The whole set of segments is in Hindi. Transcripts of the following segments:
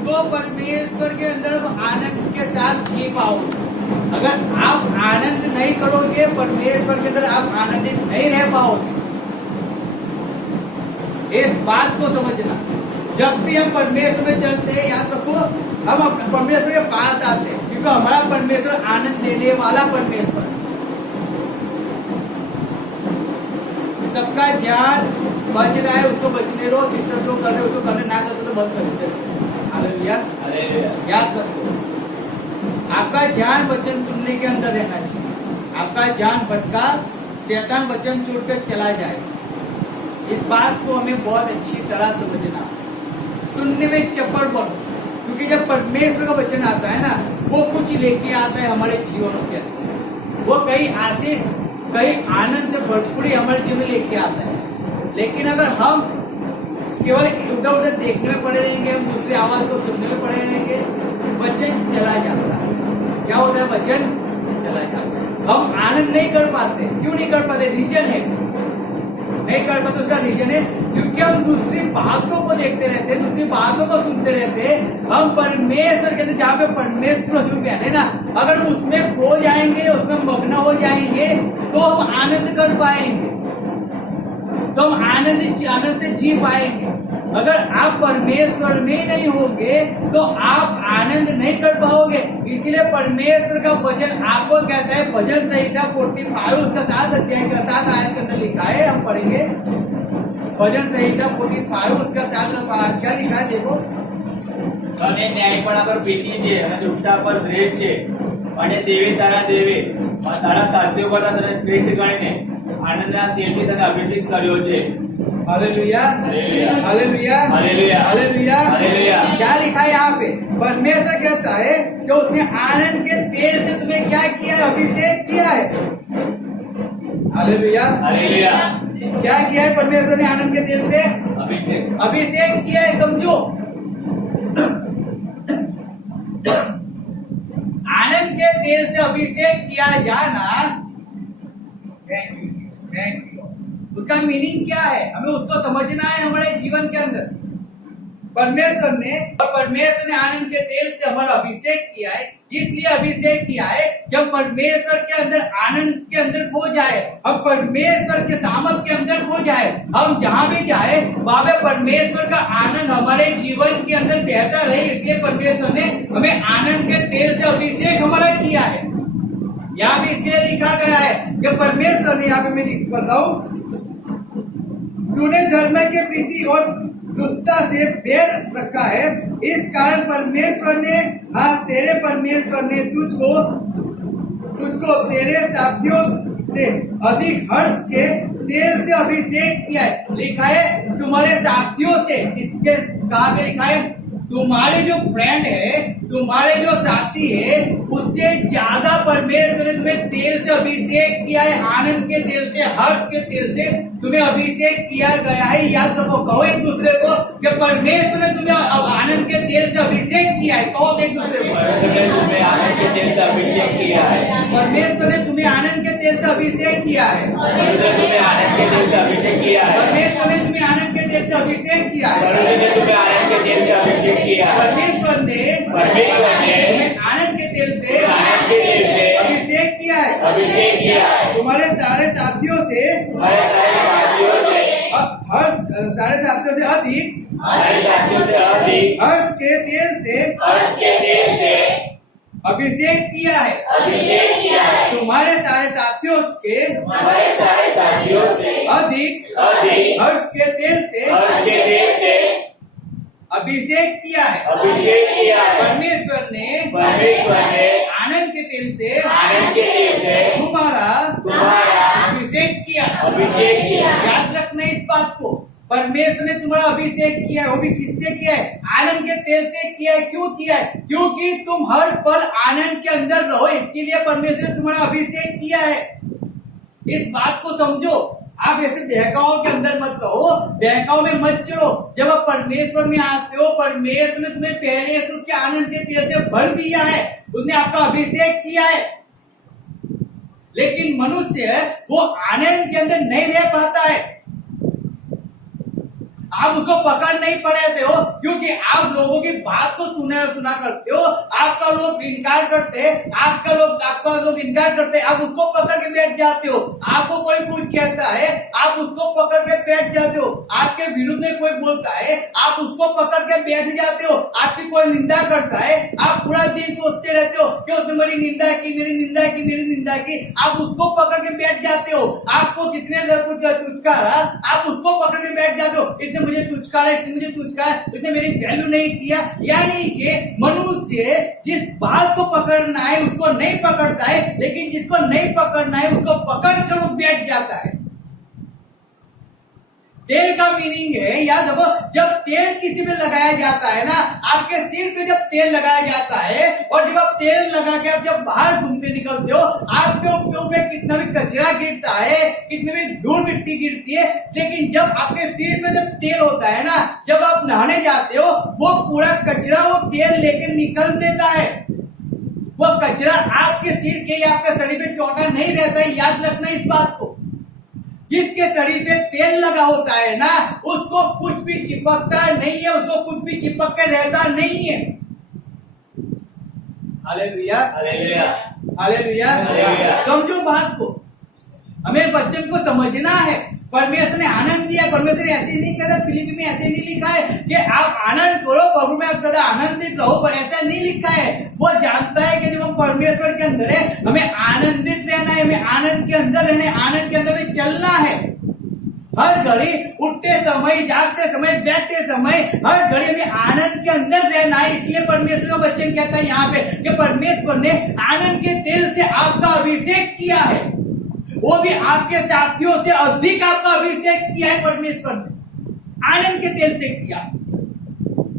तो परमेश्वर के अंदर आनंद के साथ जी पाओ। अगर आप आनंद नहीं करोगे, परमेश्वर के अंदर आप आनंदित नहीं रह पाओगे। इस बात को समझना। जब भी हम परमेश्वर में चलते हैं, याद रखो, हम अपने परमेश्वर के पास आते हैं, क्योंकि हमारा परमेश्वर आनंद देने वाला परमेश्वर है। सबका ध्यान बच रहा है, उसको बचने दो। सिस्टर जो कर रहे हो उसको करने ना करते तो बंद कर देते। हालेलुया। याद रखो, आपका ध्यान वचन सुनने के अंदर रहना चाहिए। आपका ध्यान भटका, शैतान वचन छोड़कर चला जाए। इस बात को हमें बहुत अच्छी तरह समझना। सुनने में चपड़ बनो, क्योंकि जब परमेश्वर का वचन आता है ना, वो कुछ लेके आता है हमारे जीवनों के अंदर। वो कई आशीष, कई आनंद से भरपूरी हमारे जीवन में लेके आता है। लेकिन अगर हम केवल उधर उधर देखने में पड़े रहेंगे, हम दूसरी आवाज को सुनने में पड़े रहेंगे, वचन चला जाता है। क्या होता है? वचन चला जाता है। हम आनंद नहीं कर पाते। क्यों नहीं कर पाते? रीजन है, नहीं कर पाते। उसका रीजन है क्योंकि हम दूसरी बातों को देखते रहते हैं, दूसरी बातों को सुनते रहते हैं। हम परमेश्वर के, जहाँ पे परमेश्वर उसमें पहले ना, अगर उसमें खो जाएंगे, उसमें मग्न हो जाएंगे, तो हम आनंद कर पाएंगे, तो हम आनंद से जी पाएंगे। अगर आप परमेश्वर में नहीं होगे तो आप आनंद नहीं कर पाओगे। इसलिए परमेश्वर का वचन आपको कहता है, भजन संहिता 45 उसका 7 अध्याय का 7 आयत के अंदर लिखा है, हम पढ़ेंगे। भजन संहिता 45 उसका 7 क्या लिखा है देखो। અને ન્યાયપણા પર પ્રીતિ છે અને દુષ્ટતા પર દ્વેષ છે અને દેવે તારા દેવે તારા સાથીઓ કરતા તને શ્રેષ્ઠ ગણીને આનંદના તેલથી તને અભિષેક કર્યો છે। Hallelujah, hallelujah, hallelujah, hallelujah, hallelujah, hallelujah. क्या लिखा है यहाँ पे? परमेश्वर कहता है कि उसने आनंद के तेल से तुम्हें क्या किया है? अभिषेक किया है। Hallelujah, hallelujah. क्या किया है परमेश्वर ने? आनंद के तेल से अभिषेक, अभिषेक किया है। समझो, आनंद के तेल से अभिषेक किया जाना, उसका मीनिंग क्या है? हमें उसको समझना है हमारे जीवन के अंदर। परमेश्वर ने आनंद के तेल से हमारा अभिषेक किया है। इसलिए अभिषेक किया है कि हम परमेश्वर के अंदर आनंद के अंदर खो जाए, हम परमेश्वर के सामर्थ के अंदर खो जाए। हम जहाँ भी जाए वहाँ पे परमेश्वर का आनंद हमारे जीवन के अंदर बहता रहे। इसलिए परमेश्वर ने हमें आनंद के तेल से अभिषेक हमारा किया है। यहाँ भी इसलिए लिखा गया है कि परमेश्वर ने, यहाँ पे मैं बताऊं, तूने धर्म के प्रीति और दुष्टता से बैर रखा है। इस कारण परमेश्वर ने, हाँ, तेरे परमेश्वर ने तुझको तेरे साथियों से अधिक हर्ष के तेल से अभिषेक किया है। लिखा है तुम्हारे साथियों से। इसके कहा पे लिखा है? तुम्हारे जो फ्रेंड है, तुम्हारे जो साथी है, उससे ज्यादा परमेश्वर ने तुम्हें तेल से अभिषेक किया है। आनंद के तेल से, हर्ष के तेल से तुम्हें अभिषेक किया गया है। याद रखो, कहो एक दूसरे को कि परमेश्वर ने तुम्हें आनंद के तेल से अभिषेक किया है। कहो एक दूसरे को, तुम्हें आनंद के तेल से अभिषेक किया है। परमेश्वर ने तुम्हें आनंद के तेल से अभिषेक किया है। तुम्हें आनंद के तेल से अभिषेक किया है। परमेश्वर ने तुम्हें आनंद के तेल से अभिषेक किया है। तुम्हें आनंद के तेल से अभिषेक किया है। परमेश्वर ने तुम्हें आनंद के तेल से अभिषेक किया है, अभिषेक किया है। तुम्हारे सारे साथियों से, सारे साथियों से अधिक हर्ष के तेल से अभिषेक किया है। तुम्हारे सारे साथियों से अधिक हर्ष के तेल से अभिषेक किया है। परमेश्वर ने आनंद के तेल से तुम्हारा अभिषेक किया। याद रखना इस बात को, परमेश्वर ने तुम्हारा अभिषेक किया है। वो भी किससे किया है? आनंद के तेल से किया है। क्यों किया है? क्योंकि तुम हर पल आनंद के अंदर रहो, इसके लिए परमेश्वर ने तुम्हारा अभिषेक किया है। इस बात को समझो। आप ऐसे बहकाओं के अंदर मत रहो, बहकाओं में मत चलो। जब आप परमेश्वर में आते हो, परमेश्वर ने तुम्हें पहले से उसके आनंद के तेल से भर दिया है, उसने आपका अभिषेक किया है। लेकिन मनुष्य वो आनंद के अंदर नहीं रह पाता है। आप आप उसको पकड़ नहीं पड़े हो, क्योंकि आप लोगों की बात को सुना करते हो। आपका लोग इनकार करते, आपका लोग इनकार करते, आप उसको पकड़ के बैठ जाते हो। आपको कोई कुछ कहता है, आप उसको पकड़ के बैठ जाते हो। आपके विरुद्ध में कोई बोलता है, आप उसको पकड़ के बैठ जाते हो। आपकी कोई निंदा करता है, आप पूरा दिन सोचते रहते हो कि उसने मेरी निंदा की, मेरी निंदा की, मेरी निंदा की। आप उसको पकड़ के बैठ जाते हो। आपको किसने कुछ तुचकारा, आप उसको पकड़ के बैठ जाते हो। इसने मुझे तुचकारा, इसने मुझे तुचकारा, इसने मेरी वैल्यू नहीं किया। यानी कि मनुष्य जिस बात को पकड़ना है उसको नहीं पकड़ता है, लेकिन जिसको नहीं पकड़ना है उसको पकड़ कर वो बैठ जाता है। तेल का मीनिंग है, याद रखो, जब तेल किसी पे लगाया जाता है ना, आपके सिर पे जब तेल लगाया जाता है और जब आप तेल लगा के आप जब बाहर घूमते निकलते हो, आपके ऊपर कितना भी कचरा गिरता है, कितनी भी धूल मिट्टी गिरती है, लेकिन जब आपके सिर पे जब तेल होता है ना, जब आप नहाने जाते हो, वो पूरा कचरा वो तेल लेके निकल देता है। वो कचरा आपके सिर के या आपके शरीर पे चौटा नहीं रहता है। याद रखना इस बात को। जिसके शरीर पे तेल लगा होता है ना, उसको कुछ भी चिपकता नहीं है, उसको कुछ भी चिपक के रहता नहीं है। Hallelujah, hallelujah, hallelujah. समझो बात को, हमें वचन को समझना है। परमेश्वर ने आनंद दिया, परमेश्वर ने ऐसे नहीं करा, फिलिपी में ऐसे नहीं लिखा है कि आप आनंद करो, प्रभु में आप सदा आनंदित रहो, पर ऐसा नहीं लिखा है। वो जानता है कि जब हम परमेश्वर के अंदर है, हमें आनंदित रहना है, हमें आनंद के अंदर रहना है, आनंद के अंदर में चलना है। हर घड़ी उठते समय, जागते समय, बैठते समय, हर घड़ी हमें आनंद के अंदर रहना है। इसलिए परमेश्वर का वचन कहता है यहाँ पे कि परमेश्वर ने आनंद के तेल से आपका अभिषेक किया है, वो भी आपके साथियों से अधिक आपका अभिषेक किया है। परमेश्वर ने आनंद के तेल से किया।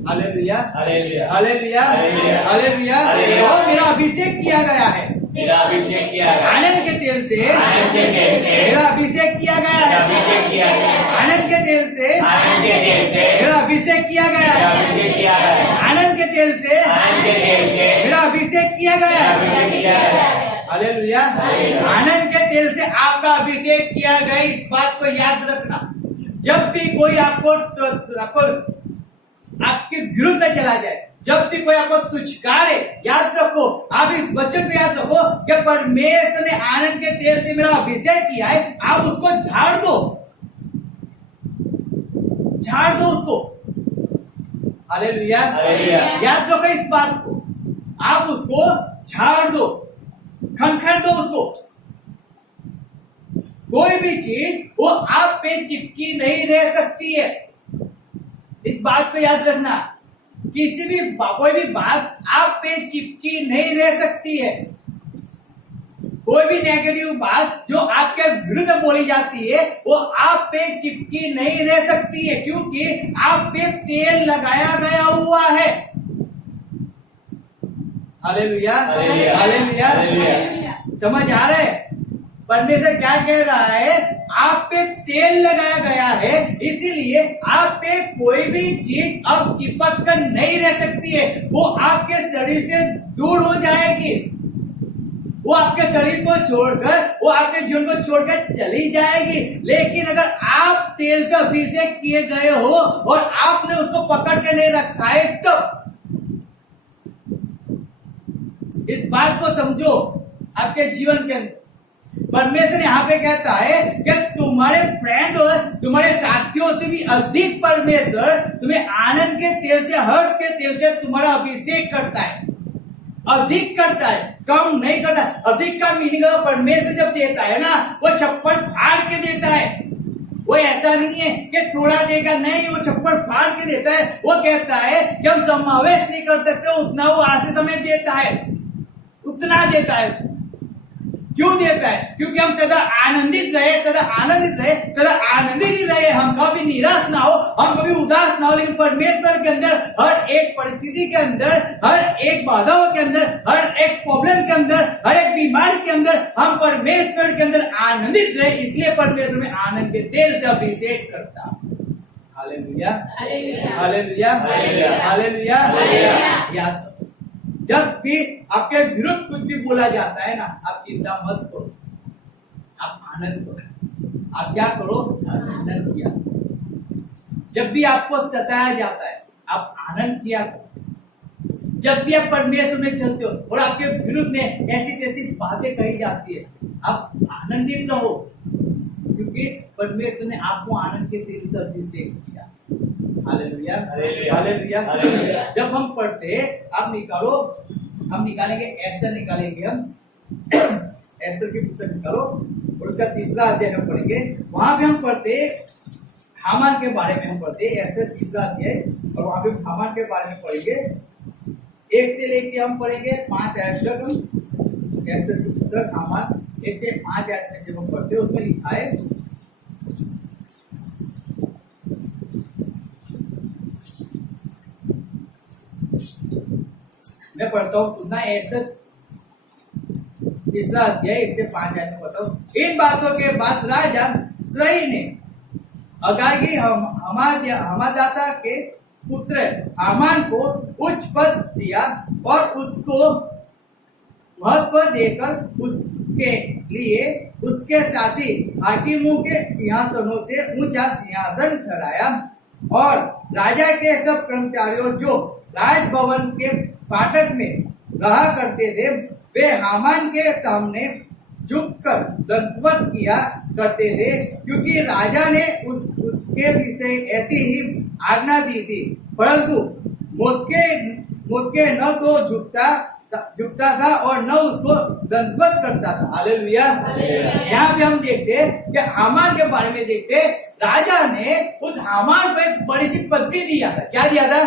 Hallelujah, hallelujah, hallelujah, hallelujah. और मेरा अभिषेक किया गया है, मेरा अभिषेक किया गया आनंद के तेल से, आनंद के तेल से मेरा अभिषेक किया गया है, अभिषेक किया गया आनंद के तेल से, आनंद के तेल से मेरा अभिषेक किया गया है, अभिषेक किया गया आनंद के तेल से, आनंद के तेल से मेरा अभिषेक किया गया है। अभिषेक किया गया। हालेलुया, आनंद के तेल से आपका अभिषेक किया गया। इस बात को याद रखना। जब भी कोई आपको आपके विरुद्ध चला जाए, जब भी कोई आपको तुचकारे, याद रखो, आप इस वचन को याद रखो कि परमेश्वर ने आनंद के तेल से मेरा अभिषेक किया है। आप उसको झाड़ दो, झाड़ दो उसको। हालेलुया, याद रखो इस बात को, आप उसको झाड़ दो, खंखर दो उसको। कोई भी चीज वो आप पे चिपकी नहीं रह सकती है। इस बात को याद रखना, किसी भी कोई भी बात आप पे चिपकी नहीं रह सकती है। कोई भी नेगेटिव बात जो आपके विरुद्ध बोली जाती है, वो आप पे चिपकी नहीं रह सकती है, क्योंकि आप पे तेल लगाया गया हुआ है। Hallelujah, hallelujah. समझ आ रहा है परमेश्वर क्या कह रहा है? आप पे तेल लगाया गया है, इसीलिए आप पे कोई भी चीज अब चिपक कर नहीं रह सकती है। वो आपके शरीर से दूर हो जाएगी, वो आपके शरीर को छोड़कर, वो आपके जीवन को छोड़कर चली जाएगी। लेकिन अगर आप तेल का अभिषेक किए गए हो और आपने उसको पकड़ के नहीं रखा है, तो इस बात को समझो आपके जीवन के अंदर। परमेश्वर यहाँ पे कहता है कि तुम्हारे फ्रेंड और तुम्हारे साथियों से भी अधिक परमेश्वर तुम्हें आनंद के तेल से, हर्ष के तेल से तुम्हारा अभिषेक करता है। अधिक करता है, कम नहीं करता। अधिक का मीनिंग परमेश्वर जब देता है ना, वो छप्पर फाड़ के देता है। वो ऐसा नहीं है कि थोड़ा देगा, नहीं, वो छप्पर फाड़ के देता है। वो कहता है कि हम समावेश नहीं कर सकते, उतना वो आज से समय देता है, उतना देता है। क्यों देता है? क्योंकि हम सदा आनंदित रहे, सदा आनंदित रहे, सदा आनंदित ही रहे। हम कभी निराश ना हो, हम कभी उदास ना हो। लेकिन परमेश्वर के अंदर हर एक परिस्थिति के अंदर, हर एक बाधाओं के अंदर, हर एक प्रॉब्लम के अंदर, हर एक बीमारी के अंदर हम परमेश्वर के अंदर आनंदित रहे। इसलिए परमेश्वर में आनंद के तेल से अभिषेक करता। Hallelujah, hallelujah, hallelujah. याद जब भी आपके विरुद्ध कुछ भी बोला जाता है ना, आप चिंता मत करो, आप आनंद करो। आप क्या करो? आनंद किया। जब भी आपको सताया जाता है आप आनंद किया करो। जब भी आप परमेश्वर में चलते हो और आपके विरुद्ध में ऐसी तैसी बातें कही जाती है आप आनंदित रहो, क्योंकि परमेश्वर ने आपको आनंद के तेल से अभिषेक किया। Hallelujah hallelujah. जब हम पढ़ते आप निकालो, हम निकालेंगे एस्तर, निकालेंगे हम एस्तर की पुस्तक निकालो और उसका 3रा अध्याय हम पढ़ेंगे। वहां पे हम पढ़ते हामान के बारे में, हम पढ़ते एस्तर 3रा अध्याय और वहां पे हामान के बारे में पढ़ेंगे 1 से लेके हम पढ़ेंगे 5 आयत तक। हम एस्तर की पुस्तक हामान 1 से 5 आयत में जब हम पढ़ते हैं उसमें लिखा है, मैं पढ़ता हूँ, सुनना। एस्तर 3रा अध्याय 1 से 5 आयत में पढ़ता हूँ। इन बातों के बाद राजा श्रई ने अगागी हमादाता के पुत्र हामान को उच्च पद दिया और उसको महत्व देकर उसके लिए उसके साथी हाकिमों के सिंहासनों से ऊंचा सिंहासन ठहराया और राजा के सब कर्मचारियों जो राजभवन के फाटक में रहा करते थे वे हामान के सामने झुककर दंडवत किया करते थे, क्योंकि राजा ने उसके विषय ऐसी ही आज्ञा दी थी। परंतु मोदके न तो झुकता था और न उसको दंडवत करता था। हालेलुया। यहाँ पे हम देखते हैं कि हामान के बारे में देखते, राजा ने उस हामान को एक बड़ी सी पदवी दिया था। क्या दिया था?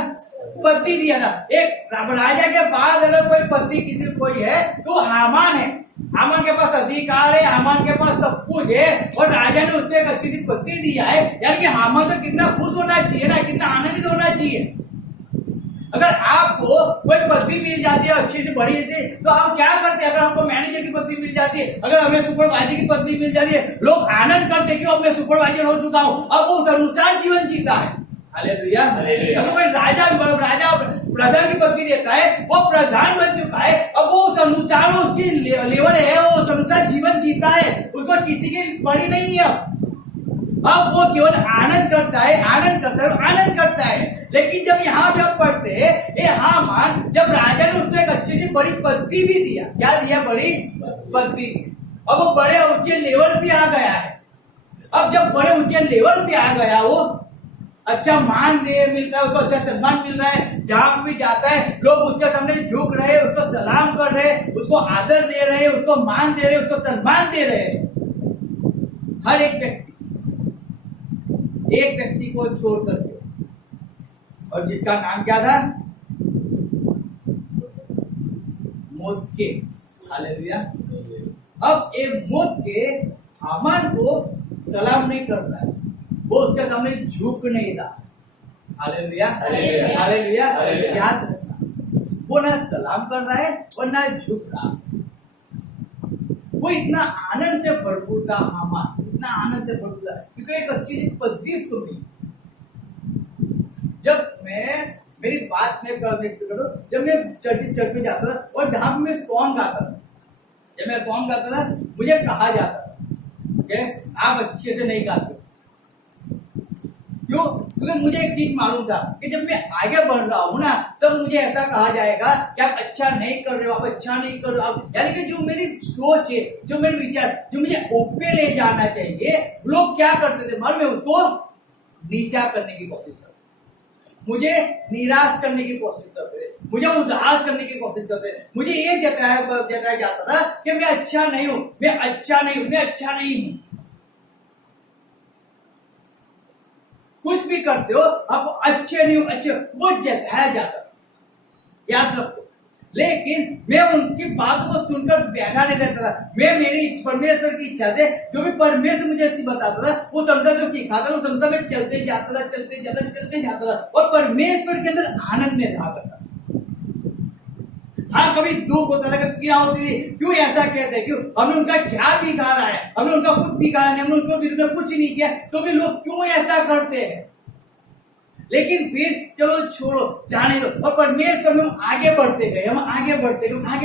पदवी दिया था। एक राजा के बाद अगर कोई पदवी किसी कोई है तो हामान है। हामान के पास अधिकार है, हामान के पास सब कुछ है और राजा ने उसको एक अच्छी सी पदवी दिया है। यानी कि हामान तो कितना खुश होना चाहिए ना, कितना आनंदित होना चाहिए। अगर आपको कोई पदवी मिल जाती है अच्छी से बड़ी से, तो हम क्या करते हैं? अगर हमको मैनेजर की पदवी मिल जाती है, अगर हमें सुपरवाइजर की पदवी मिल जाती है, लोग आनंद करते कि अब मैं सुपरवाइजर हो चुका हूँ, अब वो अनुसार जीवन जीता है। हालेलुया। अगर कोई राजा प्रधान की पदवी देता है, वो प्रधान बन चुका है, अब वो उस अनुसार उसकी लेवल है, वो उस अनुसार जीवन जीता है, उसको किसी की बड़ी नहीं है। अब वो केवल आनंद करता है, आनंद करता है, आनंद करता है। लेकिन जब यहाँ पे आप पढ़ते हैं, हामान जब राजा ने उसको एक अच्छी सी बड़ी पदवी भी दिया, क्या दिया? बड़ी पदवी। अब वो बड़े ऊंचे लेवल पे आ गया है। अब जब बड़े ऊंचे लेवल पे आ गया, वो अच्छा मान दे मिलता है, उसको अच्छा सम्मान मिल रहा है, जहां भी जाता है लोग उसके सामने झुक रहे, उसको सलाम कर रहे, उसको आदर दे रहे, उसको मान दे रहे, उसको सम्मान दे रहे। हर एक व्यक्ति को छोड़ करके, और जिसका नाम क्या था? मोदके। हालेलुया। अब एक मोदके हामान को सलाम नहीं करता है, वो उसके सामने झुक नहीं रहा। Hallelujah hallelujah. याद रखना, वो ना सलाम कर रहा है और ना झुक रहा। वो इतना आनंद से भरपूर था हामान, इतना आनंद से भरपूर था क्योंकि एक अच्छी सी पदवी उसको मिली। जब मैं मेरी बात में जब मैं चर्च में जाता था और जहां मैं सॉन्ग गाता था, जब मैं सॉन्ग गाता था मुझे कहा जाता था कि आप अच्छे से नहीं गाते। क्यों? क्योंकि मुझे एक चीज मालूम था कि जब मैं आगे बढ़ रहा हूँ ना, तब मुझे ऐसा कहा जाएगा कि आप अच्छा नहीं कर रहे हो, आप अच्छा नहीं कर रहे हो। यानी कि जो मेरी सोच है, जो मेरे विचार, जो मुझे ऊपर ले जाना चाहिए, लोग क्या करते थे मालूम है? उसको नीचा करने की कोशिश करते, मुझे निराश करने की कोशिश करते थे, मुझे उदास करने की कोशिश करते थे। मुझे ये जताया जाता था कि मैं अच्छा नहीं हूं, मैं अच्छा नहीं हूं, मैं अच्छा नहीं हूं। कुछ भी करते हो आप अच्छे नहीं हो, अच्छे, वो जताया जाता था। याद रखो। लेकिन मैं उनकी बातों को सुनकर बैठा नहीं रहता था। मैं मेरी परमेश्वर की इच्छा से जो भी परमेश्वर मुझे बताता था, वो समझा जो सिखाता था, वो समझा मैं चलते जाता था और परमेश्वर के अंदर आनंद में रहा करता था। हाँ, कभी दुख होता था, कभी पीड़ा होती थी, क्यों ऐसा कहते हैं? क्यों? हमने उनका क्या बिगाड़ा है? हमने उनका कुछ बिगाड़ा नहीं, हमने उनको विरुद्ध में कुछ नहीं किया, तो भी लोग क्यों ऐसा करते हैं? लेकिन फिर चलो छोड़ो, जाने दो। और परमेश्वर में हम आगे बढ़ते गए, हम आगे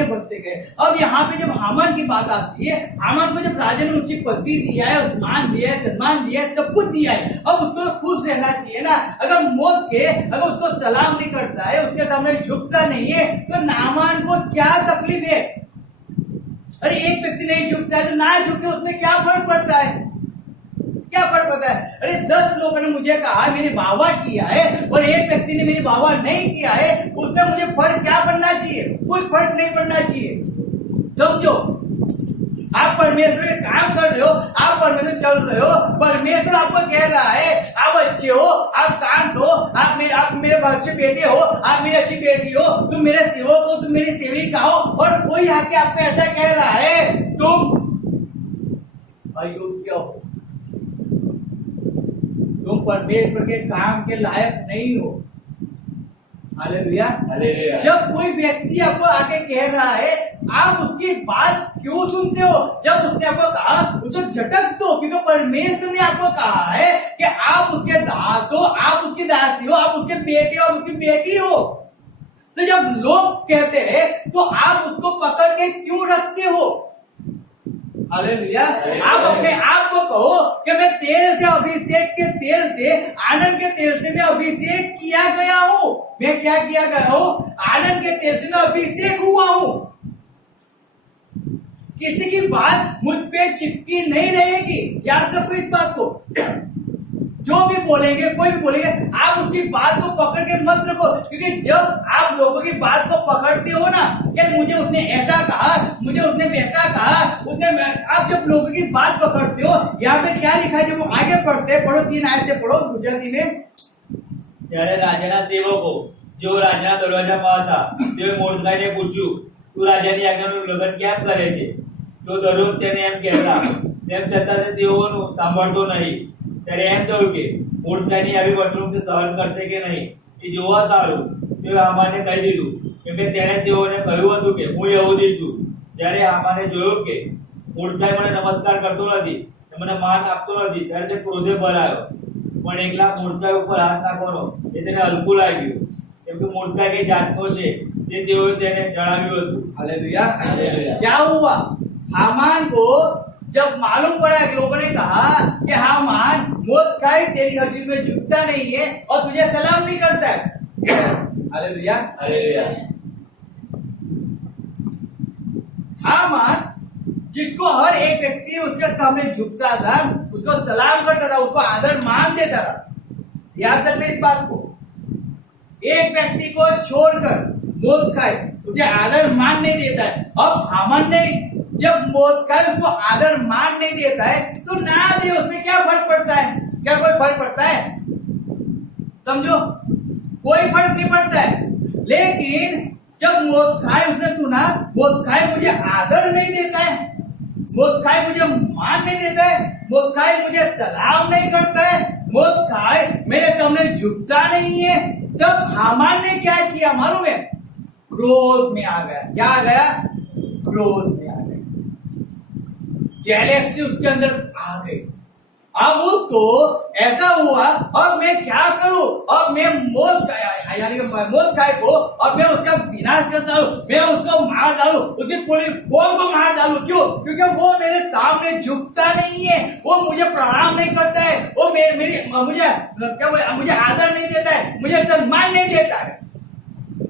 बढ़ते गए। अब यहाँ पे जब हामान की बात आती है, हामान को जब राजा ने ऊंची पदवी दिया है, मान दिया है, सम्मान दिया है, सब कुछ दिया है, अब उसको खुश रहना चाहिए ना, अगर मौत के अगर उसको सलाम नहीं करता है, उसके सामने झुकता नहीं है, तो नामान को क्या तकलीफ है? अरे एक व्यक्ति नहीं झुकता है तो ना झुके उसमें क्या फर्क पड़ता है? क्या फर्क पड़ता है? अरे 10 लोगों ने मुझे कहा मेरी वाहवाह किया है और एक व्यक्ति ने मेरी वाहवाह नहीं किया है, उसमें मुझे फर्क क्या पड़ना चाहिए? कुछ फर्क नहीं पड़ना चाहिए। समझो, आप परमेश्वर के काम कर रहे हो, आप परमेश्वर चल रहे हो, परमेश्वर आपको कह रहा है आप अच्छे हो, आप शांत हो, आप मेरे अच्छे बेटे हो, आप मेरी अच्छी बेटी हो, तुम मेरे सेवक हो, तुम मेरी सेविका हो, और कोई आके आपको ऐसा कह रहा है तुम अयोग्य हो, तुम परमेश्वर के काम के लायक नहीं हो। हालेलुया। जब कोई व्यक्ति आपको आके कह रहा है, आप उसकी बात क्यों सुनते हो? जब उसने आपको कहा उसे झटक दो, क्योंकि परमेश्वर ने आपको कहा है कि आप उसके दास हो, आप उसकी दासी हो, आप उसके बेटे और उसकी बेटी हो। तो जब लोग कहते हैं तो आप उसको पकड़ के क्यों रखते हो? हालेलुया। आप अपने आप को कहो कि मैं तेल से, अभिषेक के तेल से, आनंद के तेल से मैं अभिषेक किया गया हूँ। मैं क्या किया गया हूँ? आनंद के तेल से मैं अभिषेक हुआ हूँ। किसी की बात मुझ पे चिपकी नहीं रहेगी, याद रखो इस बात को। जो भी बोलेंगे, कोई भी बोलेंगे, आप उसकी बात को पकड़ के मत रखो, क्योंकि जब आप लोगों की बात को पकड़ते हो ना, कि मुझे उसने ऐसा कहा, मुझे उसने वैसा कहा, आप जब लोगों की बात पकड़ते हो, यहाँ पे क्या लिखा है? जब वो आगे पढ़ते, पढ़ो 3 आयत से पढ़ो जल्दी में। ત્યારે રાજાના સેવકો જેઓ રાજાના દરવાજામાં હતા તેઓએ મોર્દેખાઈને પૂછ્યું, તું રાજાની આજ્ઞાનું ઉલ્લંઘન કેમ કરે છે? તો દરરોજ તેને એમ કહેતા, તેમ છતાં તે તેઓનું સાંભળતો નહીં। ત્યારે એમ થયું કે મોર્દેખાઈની આવી વર્તણૂક તે સહન કરશે કે નહીં, એ જોવા સારું તેઓએ હામાનને કહી દીધું, કેમ કે તેણે તેઓને કહ્યું હતું કે હું યહૂદી છું। જ્યારે હામાને જોયું કે મોર્દેખાઈ મને નમસ્કાર કરતો નથી, મને માન આપતો નથી, ત્યારે તે ક્રોધે ભરાયો। પણ એકલા મોર્દેખાઈ ઉપર હાથ નાખવાનો એ તેને હલકું લાગ્યું, કેમ કે મોર્દેખાઈ કઈ જાતનો છે તે તેઓએ તેને જણાવ્યું હતું। हालेलुया। क्या हुआ? हामान को जब मालूम पड़ा कि लोगों ने कहा कि हामान मोर्देखाई तेरी हजूरी में झुकता नहीं है और तुझे सलाम नहीं करता है। हालेलुया। हामान जिसको हर एक व्यक्ति उसके सामने झुकता था, उसको सलाम करता था, उसको आदर मान देता था। याद रखना इस बात को। एक व्यक्ति को छोड़कर मोर्देखाई उसे आदर मान नहीं देता है। अब हामान ने जब मोर्देखाई उसको आदर मान नहीं देता है तो ना दे, उसमें क्या फर्क पड़ता है? क्या कोई फर्क पड़ता है? समझो, कोई फर्क नहीं पड़ता है। लेकिन जब मोर्देखाई उसने सुना मोर्देखाई मुझे आदर नहीं देता है, मोर्देखाई मुझे मान नहीं देता है, मोर्देखाई मुझे सलाम नहीं करता है, मोर्देखाई मेरे सामने झुकता नहीं है, तब हामान ने क्या किया मालूम है? क्रोध में आ गया। क्या आ गया? क्रोध में आ गया। जेलेसी उसके अंदर आ गई। अब उसको ऐसा हुआ, अब मैं क्या करूं? अब मैं मोर्देखाई को अब मैं उसका विनाश करता हूं, मैं उसको मार डालूं, उसकी पूरी कौम को मार डालूं। क्यों? क्योंकि वो मेरे सामने झुकता नहीं है, वो मुझे प्रणाम नहीं करता है, वो मुझे आदर नहीं देता है, मुझे सम्मान नहीं देता है।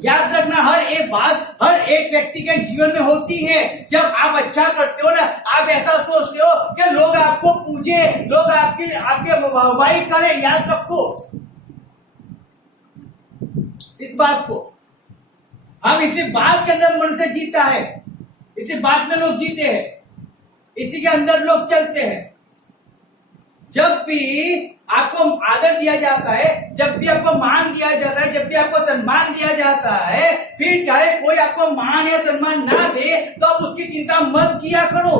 याद रखना, हर एक बात हर एक व्यक्ति के जीवन में होती है। जब आप अच्छा करते हो ना, आप ऐसा सोचते हो कि लोग आपको पूछे, लोग आपके वाहवाही करें। याद रखो इस बात को। हम इसी बात के अंदर मनुष्य जीता है, इसी बात में लोग जीते हैं, इसी के अंदर लोग चलते हैं। जब भी आपको आदर दिया जाता है, जब भी आपको मान दिया जाता है, जब भी आपको सम्मान दिया जाता है, फिर चाहे कोई आपको मान या सम्मान ना दे तो आप उसकी चिंता मत किया करो,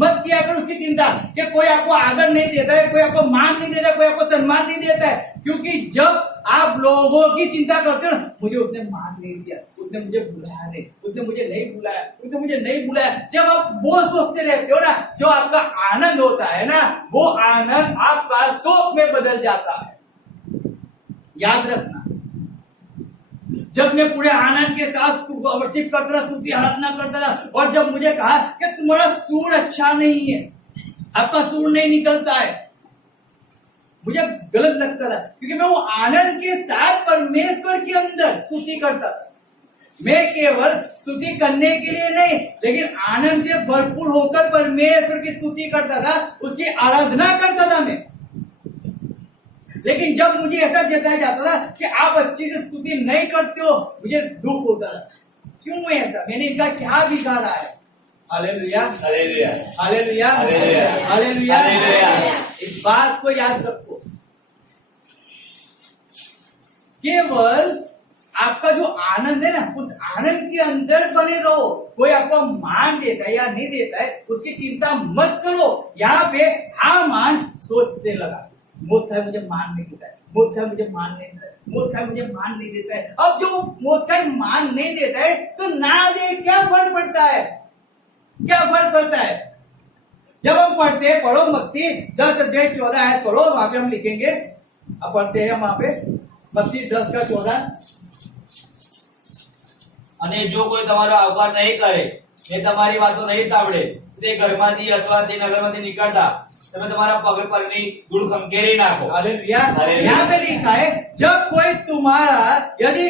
मत किया करो उसकी चिंता कि कोई आपको आदर नहीं देता है, कोई आपको मान नहीं देता है, कोई आपको सम्मान नहीं देता है। क्योंकि जब आप लोगों की चिंता करते हो, मुझे उसने मान नहीं दिया, उसने मुझे बुलाया नहीं, उसने मुझे नहीं बुलाया, उसने मुझे नहीं बुलाया, जब आप वो सोचते रहते हो ना, जो आपका आनंद होता है ना, वो आनंद आपका शोक में बदल जाता है। याद रखना, जब मैं पूरे आनंद के साथ वर्शिप करता था, स्तुति आराधना करता था, और जब मुझे कहा कि तुम्हारा सुर अच्छा नहीं है, आपका सुर नहीं निकलता है, मुझे गलत लगता था, क्योंकि मैं वो आनंद के साथ परमेश्वर के अंदर स्तुति करता था। मैं केवल स्तुति करने के लिए नहीं, लेकिन आनंद से भरपूर होकर परमेश्वर की स्तुति करता था, उसकी आराधना करता था मैं। लेकिन जब मुझे ऐसा जताया जाता था कि आप अच्छी से स्तुति नहीं करते हो, मुझे दुख होता था। क्यों है ऐसा? मैंने इनका क्या बिगाड़ा है? Hallelujah, hallelujah, hallelujah, hallelujah, hallelujah. Hallelujah. इस बात को याद रखो, केवल आपका जो आनंद है ना, उस आनंद के अंदर बने रहो। कोई आपको मान देता है या नहीं देता है, उसकी चिंता मत करो। यहाँ पे हाँ मान सोचने लगा, मोत है मुझे मान नहीं देता है, मोत है मुझे मान नहीं देता है, मोत है मुझे मान नहीं देता है। अब जो मोत है मान नहीं देता है, तो ना दे, क्या फर्क पड़ता है? क्या फर्क पड़ता है? जब हम पढ़ते हैं, पढ़ो मत्ती 10:14 पढ़ो, वहां पे हम लिखेंगे। अब पढ़ते हैं वहां पे मत्ती 10:14। અને જો કોઈ તમારો આવકાર નહીં કરે ને તમારી વાતો નહીં સાંભળે, તે ઘરમાંથી અથવા તે નગરમાંથી નીકળતા તમે તમારા પગ પરની ધૂળ ખંખેરી નાખો। हालेलुया। हालेलुया। यहाँ पे लिखा है, जब कोई तुम्हारा, यदि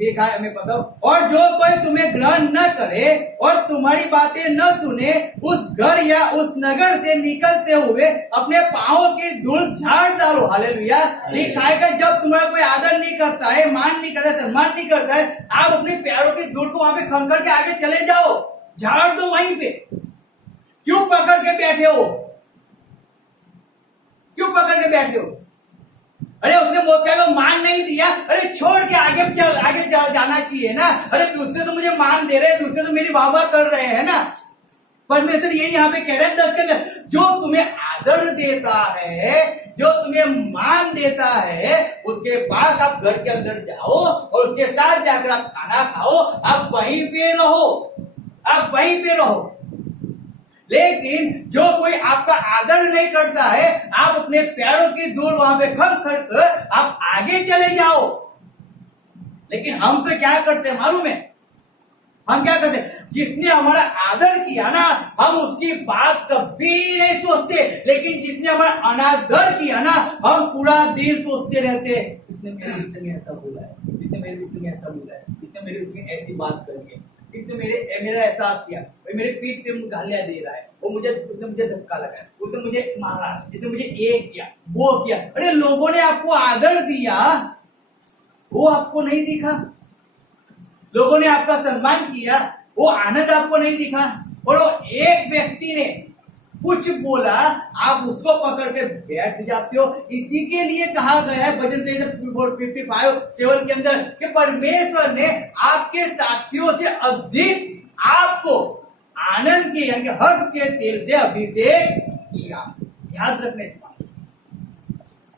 लिखा है, मैं बताऊं, और जो कोई तुम्हें ग्रहण न करे और तुम्हारी बातें न सुने, उस घर या उस नगर से निकलते हुए अपने पांवों की धूल झाड़ डालो। हालेलुया। लिखा है कि जब तुम्हारा कोई आदर नहीं करता है, मान नहीं करता है, सम्मान नहीं करता है, आप अपने पैरों की धूल को वहां पे खंखर के आगे चले जाओ, झाड़ दो वहीं पे। क्यों पकड़ के बैठे हो? क्यों पकड़ के बैठे हो? अरे उसने मोत्या को मान नहीं दिया, अरे छोड़ के आगे जाना चाहिए ना। अरे दूसरे तो मुझे मान दे रहे हैं, दूसरे तो मेरी वाह वाह कर रहे हैं ना। परमेश्वर यही यहाँ पे कह रहे हैं 10 के अंदर, जो तुम्हें आदर देता है, जो तुम्हें मान देता है, उसके पास आप घर के अंदर जाओ और उसके साथ जाकर आप खाना खाओ, आप वहीं पे रहो, आप वहीं पे रहो। लेकिन जो कोई आपका आदर नहीं करता है, आप अपने पैरों की धूल वहां पे खंखर कर आप आगे चले जाओ। लेकिन हम तो क्या करते हैं मालूम है? हम क्या करते हैं? जिसने हमारा आदर किया ना, हम उसकी बात कभी नहीं सोचते, लेकिन जिसने हमारा अनादर किया ना, हम पूरा दिन सोचते रहते हैं, इसने मेरे विषय में ऐसा बोला है, इसने मेरे विषय में ऐसा बोला है, इसने मेरे विषय में ऐसी बात करी है, इसने मेरा ऐसा किया, मेरे पीठ पे गालियां दे रहा है, उसने मुझे धक्का लगाया, उसने मुझे मारा, इसने मुझे ये किया, वो किया। अरे लोगों ने आपको आदर दिया, वो आपको नहीं दिखा। लोगों ने आपका सम्मान किया, वो आनंद आपको नहीं दिखा। और वो एक व्यक्ति ने कुछ बोला, आप उसको पकड़ के बैठ जाते हो। इसी के लिए कहा गया है भजन 55:7 के अंदर कि परमेश्वर ने आपके साथियों से अधिक आपको आनंद के यानी हर्ष के तेल से अभिषेक किया। याद रखना इस बात।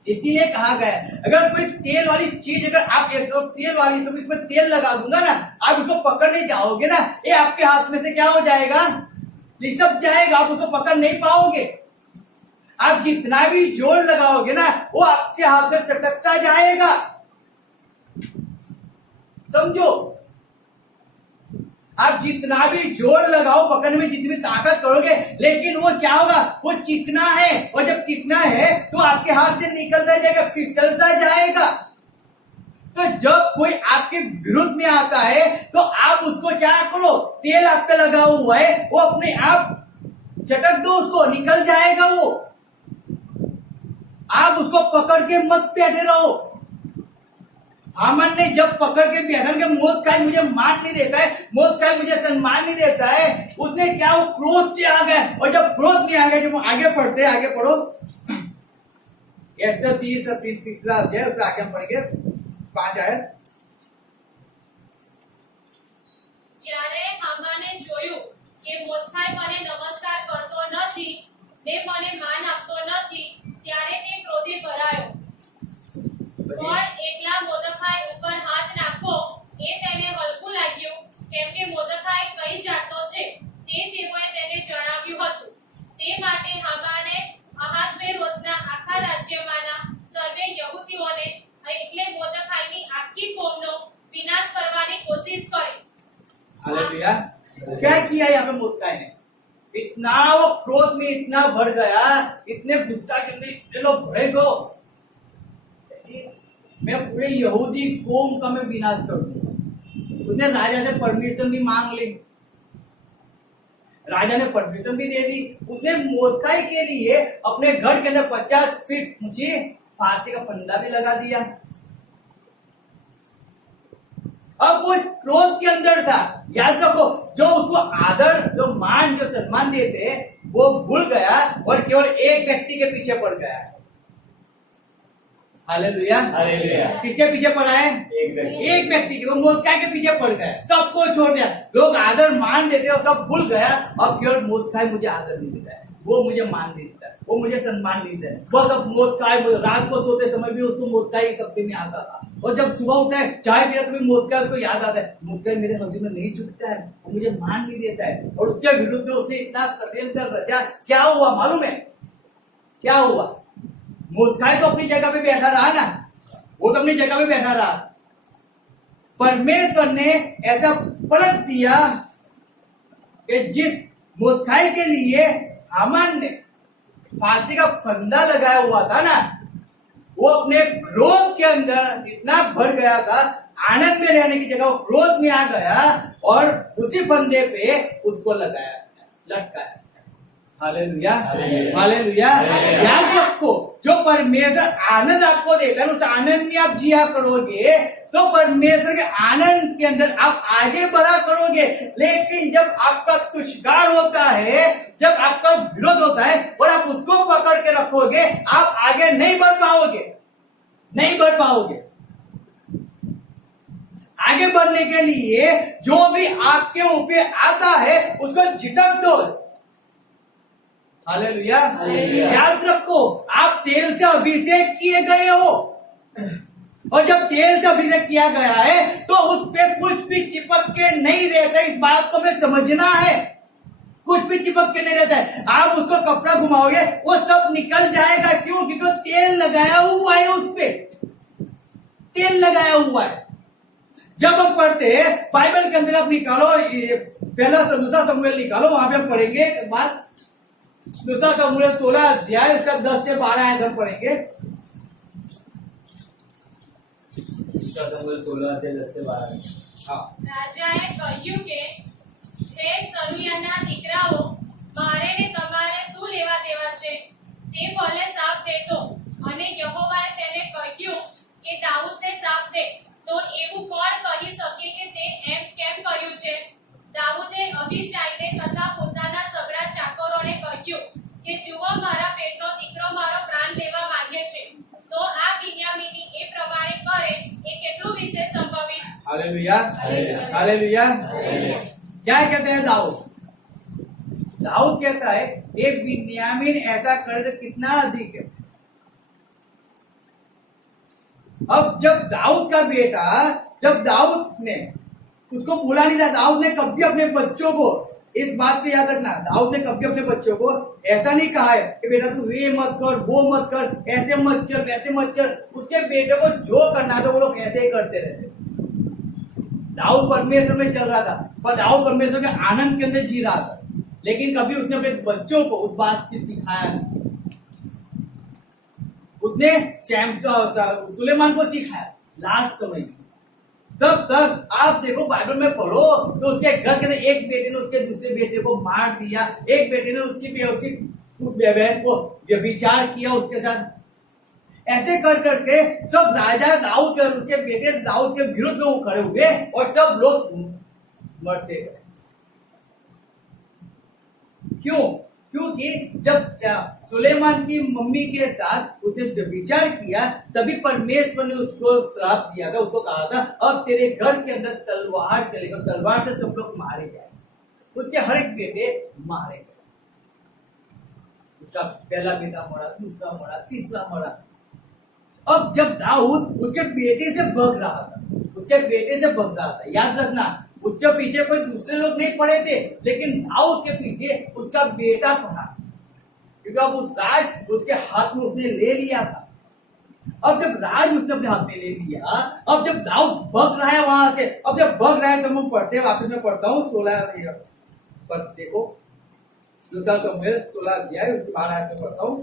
इसीलिए कहा गया है, अगर कोई तेल वाली चीज, अगर आप तेल वाली तो इसमें तेल लगा दूंगा ना, आप उसको पकड़ने जाओगे ना, ये आपके हाथ में से क्या हो जाएगा? लिसक जाएगा, आप उसको पकड़ नहीं पाओगे। आप जितना भी जोर लगाओगे ना, वो आपके हाथ में चटकता जाएगा। समझो, आप जितना भी जोर लगाओ पकड़ने में, जितनी भी ताकत करोगे, लेकिन वो क्या होगा? वो चिकना है, और जब चिकना है तो आपके हाथ से निकलता जाएगा, फिसलता जाएगा। तो जब कोई आपके विरुद्ध में आता है, तो आप उसको क्या करो? तेल आप पे लगा हुआ है, वो अपने आप झटक दो, उसको निकल जाएगा वो। आप उसको पकड़ के मत बैठे रहो। हामान ने जब पकड़ के बैठा कि मोर्देखाई मुझे मान नहीं देता है, मोर्देखाई मुझे सम्मान नहीं देता है, उसने क्या, वो क्रोध से आ गया। और जब क्रोध में आ गया, जब आगे पढ़ते, आगे पढ़ो, एस्तर 30 तीसरा अध्याय, उसके आगे हम पढ़ेंगे 5 आयत। જ્યારે હામાને જોયું કે મોર્દેખાઈ મને નમસ્કાર કરતો નથી ને મને માન આપતો નથી, ત્યારે તે ક્રોધે ભરાયો। પણ એકલા મોર્દેખાઈ ઉપર હાથ નાખવો એ તેને હલકું લાગ્યું, કેમ કે મોર્દેખાઈ કઈ જાતનો છે તે તેઓએ તેને જણાવ્યું હતું। તે માટે હામાને અહાસ્વેરોસના આખા રાજ્યમાંના સર્વે યહૂદીઓને એટલે મોર્દેખાઈની આખી કોમનો વિનાશ કરવાની કોશિશ કરી। हालेलुया। क्या किया यहाँ पे मोर्देखाई ने? इतना वो क्रोध में इतना भर गया, इतने गुस्सा के अंदर इतने लोग भरे गो मैं पूरे यहूदी कौम का मैं विनाश कर दूंगा। उसने राजा से परमिशन भी मांग ली, राजा ने परमिशन भी दे दी। उसने मोर्दकाई के लिए अपने घर के अंदर 50 फीट ऊंची फांसी का फंदा भी लगा दिया। अब वो इस क्रोध के अंदर था। याद रखो, जो उसको आदर, जो मान, जो सम्मान देते वो भूल गया और केवल एक व्यक्ति के पीछे पड़ गया। Hallelujah, hallelujah. किसके पीछे पड़ा है? एक व्यक्ति के। वो मोर्दकाई के पीछे पड़ गया, सबको छोड़ दिया। लोग आदर मान देते और सब भूल गया। अब केवल मोर्दकाई मुझे आदर नहीं देता है, वो मुझे मान नहीं देता है, वो मुझे सम्मान नहीं देता है। बस अब मोर्दकाई, रात को सोते समय भी उसको मोर्दकाई शब्द में आता था, और जब सुबह उठता है चाय पिया तो भी मोर्दकाई उसको याद आता है। मोर्दकाई मेरे शब्द में नहीं छुटता है, वो मुझे मान नहीं देता है। और उसके विरुद्ध में उसने इतना षड्यंत्र रचा। क्या हुआ मालूम है? क्या हुआ? मोर्दकाई तो अपनी जगह पे बैठा रहा ना, वो तो अपनी जगह पे बैठा रहा। परमेश्वर ने ऐसा पलट दिया कि जिस मोर्दकाई के लिए हामान ने फांसी का फंदा लगाया हुआ था ना, वो अपने क्रोध के अंदर इतना भर गया था, आनंद में रहने की जगह वो क्रोध में आ गया और उसी फंदे पे उसको लगाया, लटकाया। Hallelujah, hallelujah. याद रखो, जो परमेश्वर आनंद आपको देगा ना, उस आनंद में आप जिया करोगे तो परमेश्वर के आनंद के अंदर आप आगे बढ़ा करोगे। लेकिन जब आपका तुष्कार होता है, जब आपका विरोध होता है और आप उसको पकड़ के रखोगे, आप आगे नहीं बढ़ पाओगे, नहीं बढ़ पाओगे। आगे बढ़ने के लिए जो भी आपके ऊपर आता है उसको झिटक दो। हालेलुया। याद रखो, आप तेल से अभिषेक किए गए हो, और जब तेल से अभिषेक किया गया है तो उस पे कुछ भी चिपक के नहीं रहता। इस बात को हमें समझना है, कुछ भी चिपक के नहीं रहता है। आप उसको कपड़ा घुमाओगे वो सब निकल जाएगा। क्यों? क्योंकि तेल लगाया हुआ है, उस पे तेल लगाया हुआ है। जब हम पढ़ते हैं बाइबल के अंदर, आप निकालो पहला दूसरा शमूएल निकालो, वहां पे हम पढ़ेंगे बात। दूसरा शमूएल 16 अध्याय उसका 10 से 12 आयत हम पढ़ेंगे। 16 से 10 से 12। हाँ। રાજાએ કહ્યું કે હે સરુયાના દીકરાઓ, મારે ને તમારે શું લેવા દેવા છે? તે ભલે સાપ દેતો. અને યહોવાએ તેને કહ્યું કે દાઉદને સાપ દે. તો એવું કોણ કહી શકે કે તે એમ કેમ કર્યું છે? દાઉદે અભિષાઈને તથા પોતાના સગળા ચાકરોને કહ્યું કે જુઓ, મારા પેટનો દીકરો મારો પ્રાણ લેવા માંગે છે. તો આ બિન્યામીની એ પ્રમાણે કરે એ કેટલું વિશેષ સંભવિત. Hallelujah, hallelujah. क्या कहते हैं दाऊद? दाऊद कहता है एक बिन्यामीन ऐसा करे तो कितना अधिक है। अब जब दाऊद का बेटा, जब दाऊद ने उसको भूला नहीं था, दाऊद ने कभी अपने बच्चों को, इस बात को याद रखना, दाऊद ने कभी अपने बच्चों को ऐसा नहीं कहा है कि बेटा तू ये मत कर, वो मत कर, ऐसे मत चल, वैसे मत चल। उसके बेटे को जो करना था वो लोग ऐसे ही करते रहते। दाऊद परमेश्वर में चल रहा था, पर दाऊद परमेश्वर के आनंद के अंदर जी रहा था, लेकिन कभी उसने अपने बच्चों को उस बात की सिखाया नहीं। उसने सुलेमान को सिखाया लास्ट समय में। तब तक आप देखो बाइबल में पढ़ो तो उसके घर के एक बेटे ने उसके दूसरे बेटे को मार दिया, एक बेटे ने उसकी बहन को व्यभिचार किया उसके साथ। ऐसे कर करके सब राजा दाऊद और उसके बेटे दाऊद के विरुद्ध में वो खड़े हुए और सब लोग मरते गए। क्यों? क्योंकि जब सुलेमान की मम्मी के साथ उसने व्यभिचार किया, तभी परमेश्वर ने उसको श्राप दिया था, उसको कहा था अब तेरे घर के अंदर तलवार चलेगा, तलवार से सब लोग मारे जाए। उसके हर एक बेटे मारे गए। उसका पहला बेटा मरा, दूसरा मरा, तीसरा मरा। अब जब दाऊद उसके बेटे से भाग रहा था, उसके बेटे से भाग रहा था, याद रखना उसके पीछे कोई दूसरे लोग नहीं पड़े थे, लेकिन दाऊद के पीछे उसका बेटा पड़ा, क्योंकि अब उस राज उसके हाथ में उसने ले लिया था। अब जब राज उसने अपने हाथ में ले लिया, अब जब दाऊद भाग रहा है वहां से, अब जब भाग रहा है तो हम पढ़ते हैं, वापस में पढ़ता हूँ 16 पर देखो, दूसरा शमूएल 16 अध्याय उसके 12 आयत में पढ़ता हूँ।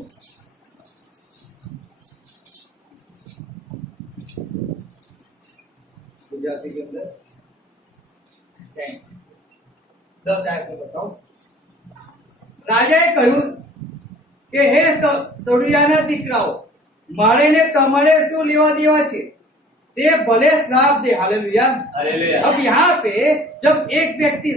ગુજરાતી के अंदर 10 आयत में बताओ। રાજાએ કહ્યું કે હે તળિયાના દીકરાઓ, મારે ને તમારે શું લેવા દેવા છે? તે ભલે श्राप दे। हालेलुया। अब यहाँ पे जब एक व्यक्ति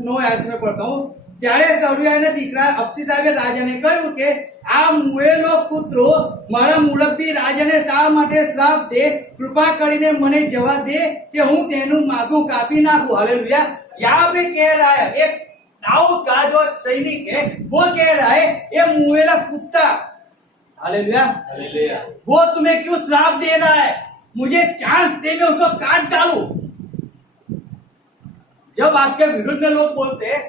9 आयत में पढ़ता हूँ, ત્યારે તળિયાના દીકરા અપસી સાહેબે રાજાને કહ્યું કે આ મુએલો પુત્રો મારા મુરબ્બી રાજાને શા માટે શ્રાપ દે? કૃપા કરીને મને જવા દે કે હું તેનું માથું કાપી નાખું। हालेलुया। यहाँ पे कह रहा है, एक दाऊद का जो सैनिक है वो कह रहा है ये मुएला कुत्ता, हालेलुया, वो तुम्हें क्यों श्राप दे रहा है? मुझे चांस दे, मैं उसको काट डालू। जब आपके विरुद्ध में लोग बोलते हैं,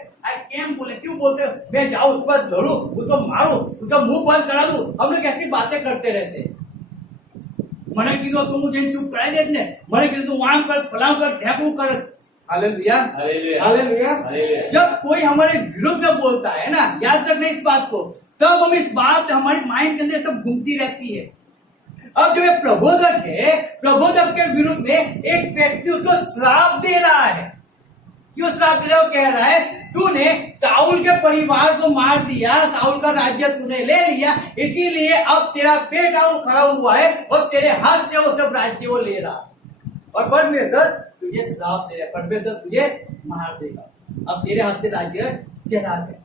केम बोले, क्यों बोलते? मैं जाऊं उसके पास लड़ू, उसको मारू, उसका मुंह बंद करा दू। हम लोग ऐसी बातें करते रहते हैं। मैंने कीधु તું જેમ ચૂપ કરાવી દે ને, મને કીધું તું આમ કર, ફલામ કર, ઢેકું कर। Hallelujah, hallelujah. जब कोई हमारे विरुद्ध में बोलता है ना, याद रखना इस बात को, तब हम इस बात हमारी माइंड के अंदर सब घूमती रहती है। अब जो ये प्रबोधक है, प्रबोधक के विरुद्ध में एक व्यक्ति उसको श्राप दे रहा है। क्यों श्राप दे रहा है? वो कह रहा है तूने साउल के परिवार को मार दिया, साउल का राज्य तूने ले लिया, इसीलिए अब तेरा बेटा वो खड़ा हुआ है और तेरे हाथ से वो सब राज्य वो ले रहा है, और परमेश्वर तुझे श्राप दे रहा है, परमेश्वर तुझे मार देगा, अब तेरे हाथ से राज्य चला गया।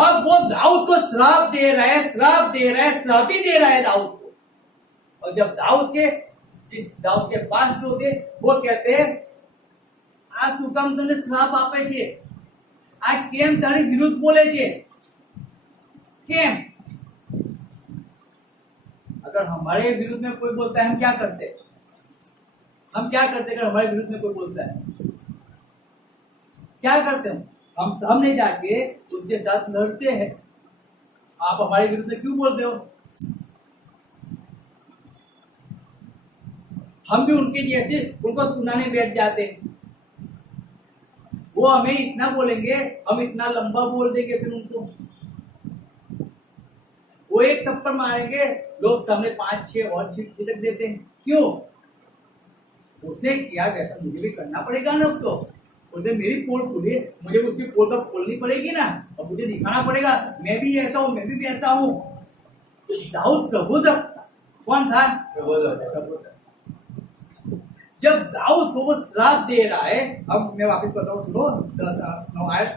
अब वो दाऊद को श्राप दे रहा है, श्राप दे रहा है, श्राप ही दे रहा है दाऊद को। और जब दाऊद के पास जो थे वो कहते हैं આ શું કામ તને શ્રાપ આપે છે? આ કેમ તારી વિરુદ્ધ બોલે છે? કેમ? अगर हमारे विरुद्ध में कोई बोलता है हम क्या करते? हम क्या करते अगर हमारे विरुद्ध में कोई बोलता है? क्या करते हम सामने जाके उसके साथ लड़ते हैं। आप हमारे विरुद्ध में क्यों बोलते हो? हम भी उनके जैसे उनको सुनाने बैठ जाते हैं। वो हमें इतना बोलेंगे, हम इतना लंबा बोल देंगे, फिर उनको वो एक थप्पड़ मारेंगे, लोग सामने 5-6 और छिटक देते हैं। क्यों? उसने किया वैसा मुझे भी करना पड़ेगा ना। उसको उसने मेरी पोल खुली, मुझे उसकी पोल तो खोलनी पड़ेगी ना, और मुझे दिखाना पड़ेगा मैं भी ऐसा हूं, मैं भी ऐसा हूं। दाऊद प्रबोधक था। कौन था? प्रबोधक। जब दाऊद को वो श्राप दे रहा है, अब मैं वापस बताऊं, सुनो 10-9 आयत।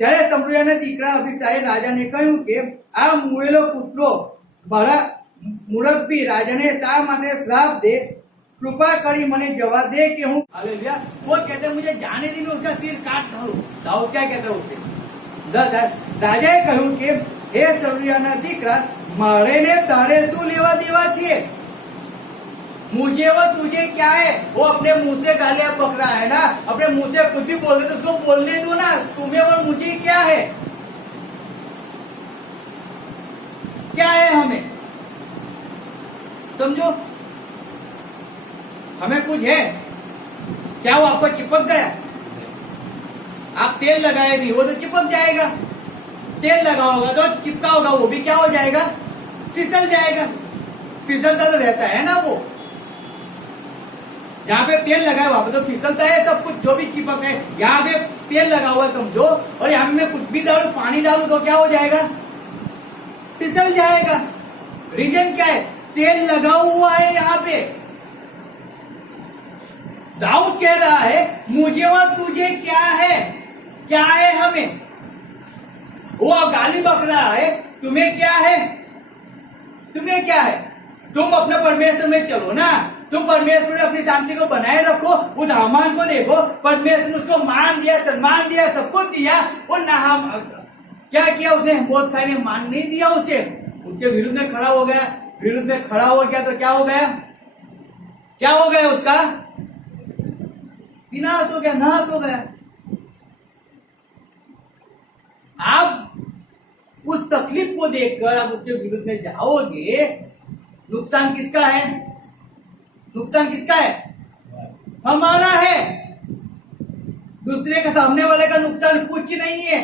ત્યારે તમ્બુયાના દીકરા અબીસાએ રાજાને કહ્યું કે આ મુએલો પુત્રો મારા મુરબ્બી રાજાને શા માટે શ્રાપ દે? कृपा करी मने जवा दे कि हूँ। हालेलुया। वो कहते मुझे जाने दी, मैं उसका सिर काट डालूं। दाऊद क्या कहता है उसे? राजाए कहूं कि हे तळियाना दीकरा, मारे ने तारे शू लेवा देवा छे? मुझे वो तुझे क्या है? वो अपने मुंह से गालियां पक रहा है ना, अपने मुंह से कुछ भी बोल रहे तो उसको बोलने दो ना। तुम्हें और मुझे क्या है? क्या है हमें? समझो, हमें कुछ है क्या? वो आपको चिपक गया? आप तेल लगाए भी वो तो चिपक जाएगा। तेल लगा होगा तो चिपका होगा, वो भी क्या हो जाएगा? फिसल जाएगा। फिसलता तो रहता है ना वो। जहाँ पे तेल लगा है वहां पे तो फिसलता है सब कुछ, जो भी चिपक है। यहाँ पे तेल लगा हुआ समझो, और यहाँ पे मैं कुछ भी डालू, पानी डालू तो क्या हो जाएगा? फिसल जाएगा। रीजन क्या है? तेल लगा हुआ है यहाँ पे। दाऊद कह रहा है मुझे और तुझे क्या है? क्या है हमें? वो अब गाली बक रहा है, तुम्हें क्या है? तुम्हें क्या है? तुम अपने परमेश्वर में चलो ना। तुम परमेश्वर ने अपनी शांति को बनाए रखो। उस हामान को देखो, परमेश्वर ने उसको मान दिया, सम्मान दिया, सब कुछ दिया। और ना हम क्या किया उसने? मोर्दखाई ने मान नहीं दिया उसे, उसके विरुद्ध में खड़ा हो गया। विरुद्ध में खड़ा हो गया तो क्या हो गया? क्या हो गया? उसका विनाश हो गया, नाश हो गया। आप उस तकलीफ को देखकर आप उसके विरुद्ध में जाओगे, नुकसान किसका है? नुकसान किसका है? हमारा है। दूसरे का, सामने वाले का नुकसान कुछ नहीं है।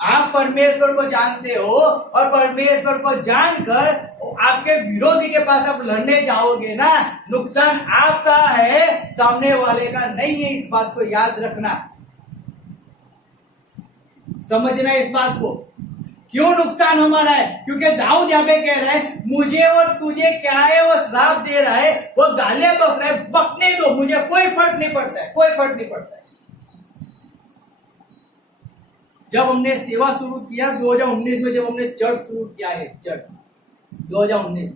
आप परमेश्वर को जानते हो और परमेश्वर को जानकर आपके विरोधी के पास आप लड़ने जाओगे ना, नुकसान आपका है, सामने वाले का नहीं है। इस बात को याद रखना, समझना इस बात को। क्यों नुकसान हमारा है? क्योंकि दाऊद यहाँ पे कह रहा है मुझे और तुझे क्या है, वो श्राप दे रहा है, वो गालियां बक रहा है, बकने दो, मुझे कोई फर्क नहीं पड़ता है, कोई फर्क नहीं पड़ता है। जब हमने सेवा शुरू किया 2019 में, जब हमने चर्च शुरू किया है, चर्च 2019,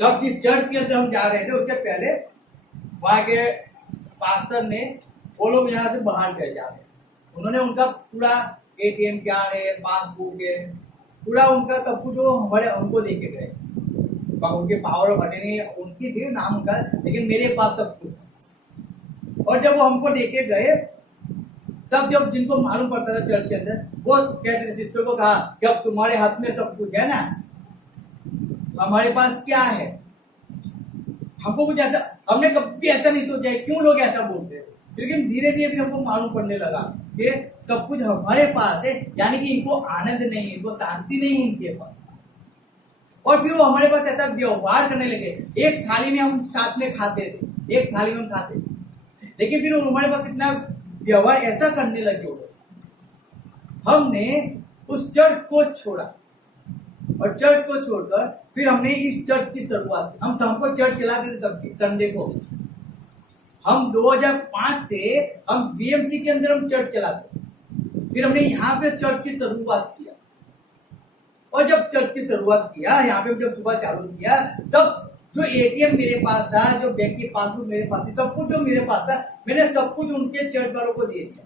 तब जिस चर्च के अंदर हम जा रहे थे उसके पहले वहां के पास्टर ने वो लोग यहाँ से बाहर गए जा रहे, उन्होंने उनका पूरा एटीएम क्या है, पासबुक है, पूरा उनका सब कुछ जो हमारे उनको देके गए। उनके पावर घटे नहीं, उनकी भी नाम उनका, लेकिन मेरे पास सब कुछ। और जब वो हमको देके गए, तब जब जिनको मालूम पड़ता था चर्च के अंदर, वो कहते थे, सिस्टर को कहा कि अब तुम्हारे हाथ में सब कुछ है ना, हमारे पास क्या है। हमको कुछ ऐसा, हमने कभी ऐसा नहीं सोचा है, क्यों लोग ऐसा बोलते हैं, लेकिन धीरे धीरे फिर हमको मालूम पड़ने लगा कि सब कुछ हमारे पास है, यानी कि इनको आनंद नहीं है, इनको शांति नहीं है इनके पास। और फिर वो हमारे पास ऐसा व्यवहार करने लगे, एक थाली में हम साथ में खाते थे, एक थाली में हम खाते थे, लेकिन फिर हमारे पास इतना व्यवहार ऐसा करने लगे हो, हमने उस चर्च को छोड़ा। और चर्च को छोड़कर फिर हमने इस चर्च की शुरुआत, हम सबको चर्च चलाते थे तब भी, संडे को। हम 2005 से हम बीएमसी के अंदर हम चर्च चलाते, फिर हमने यहाँ पे चर्च की शुरुआत किया। और जब चर्च की शुरुआत किया, यहाँ पे जब सुबह चालू किया, तब जो एटीएम मेरे पास था, जो बैंक की पासबुक मेरे पास थी, सब कुछ जो मेरे पास था, मैंने सब कुछ उनके चर्च वालों को दे दिया।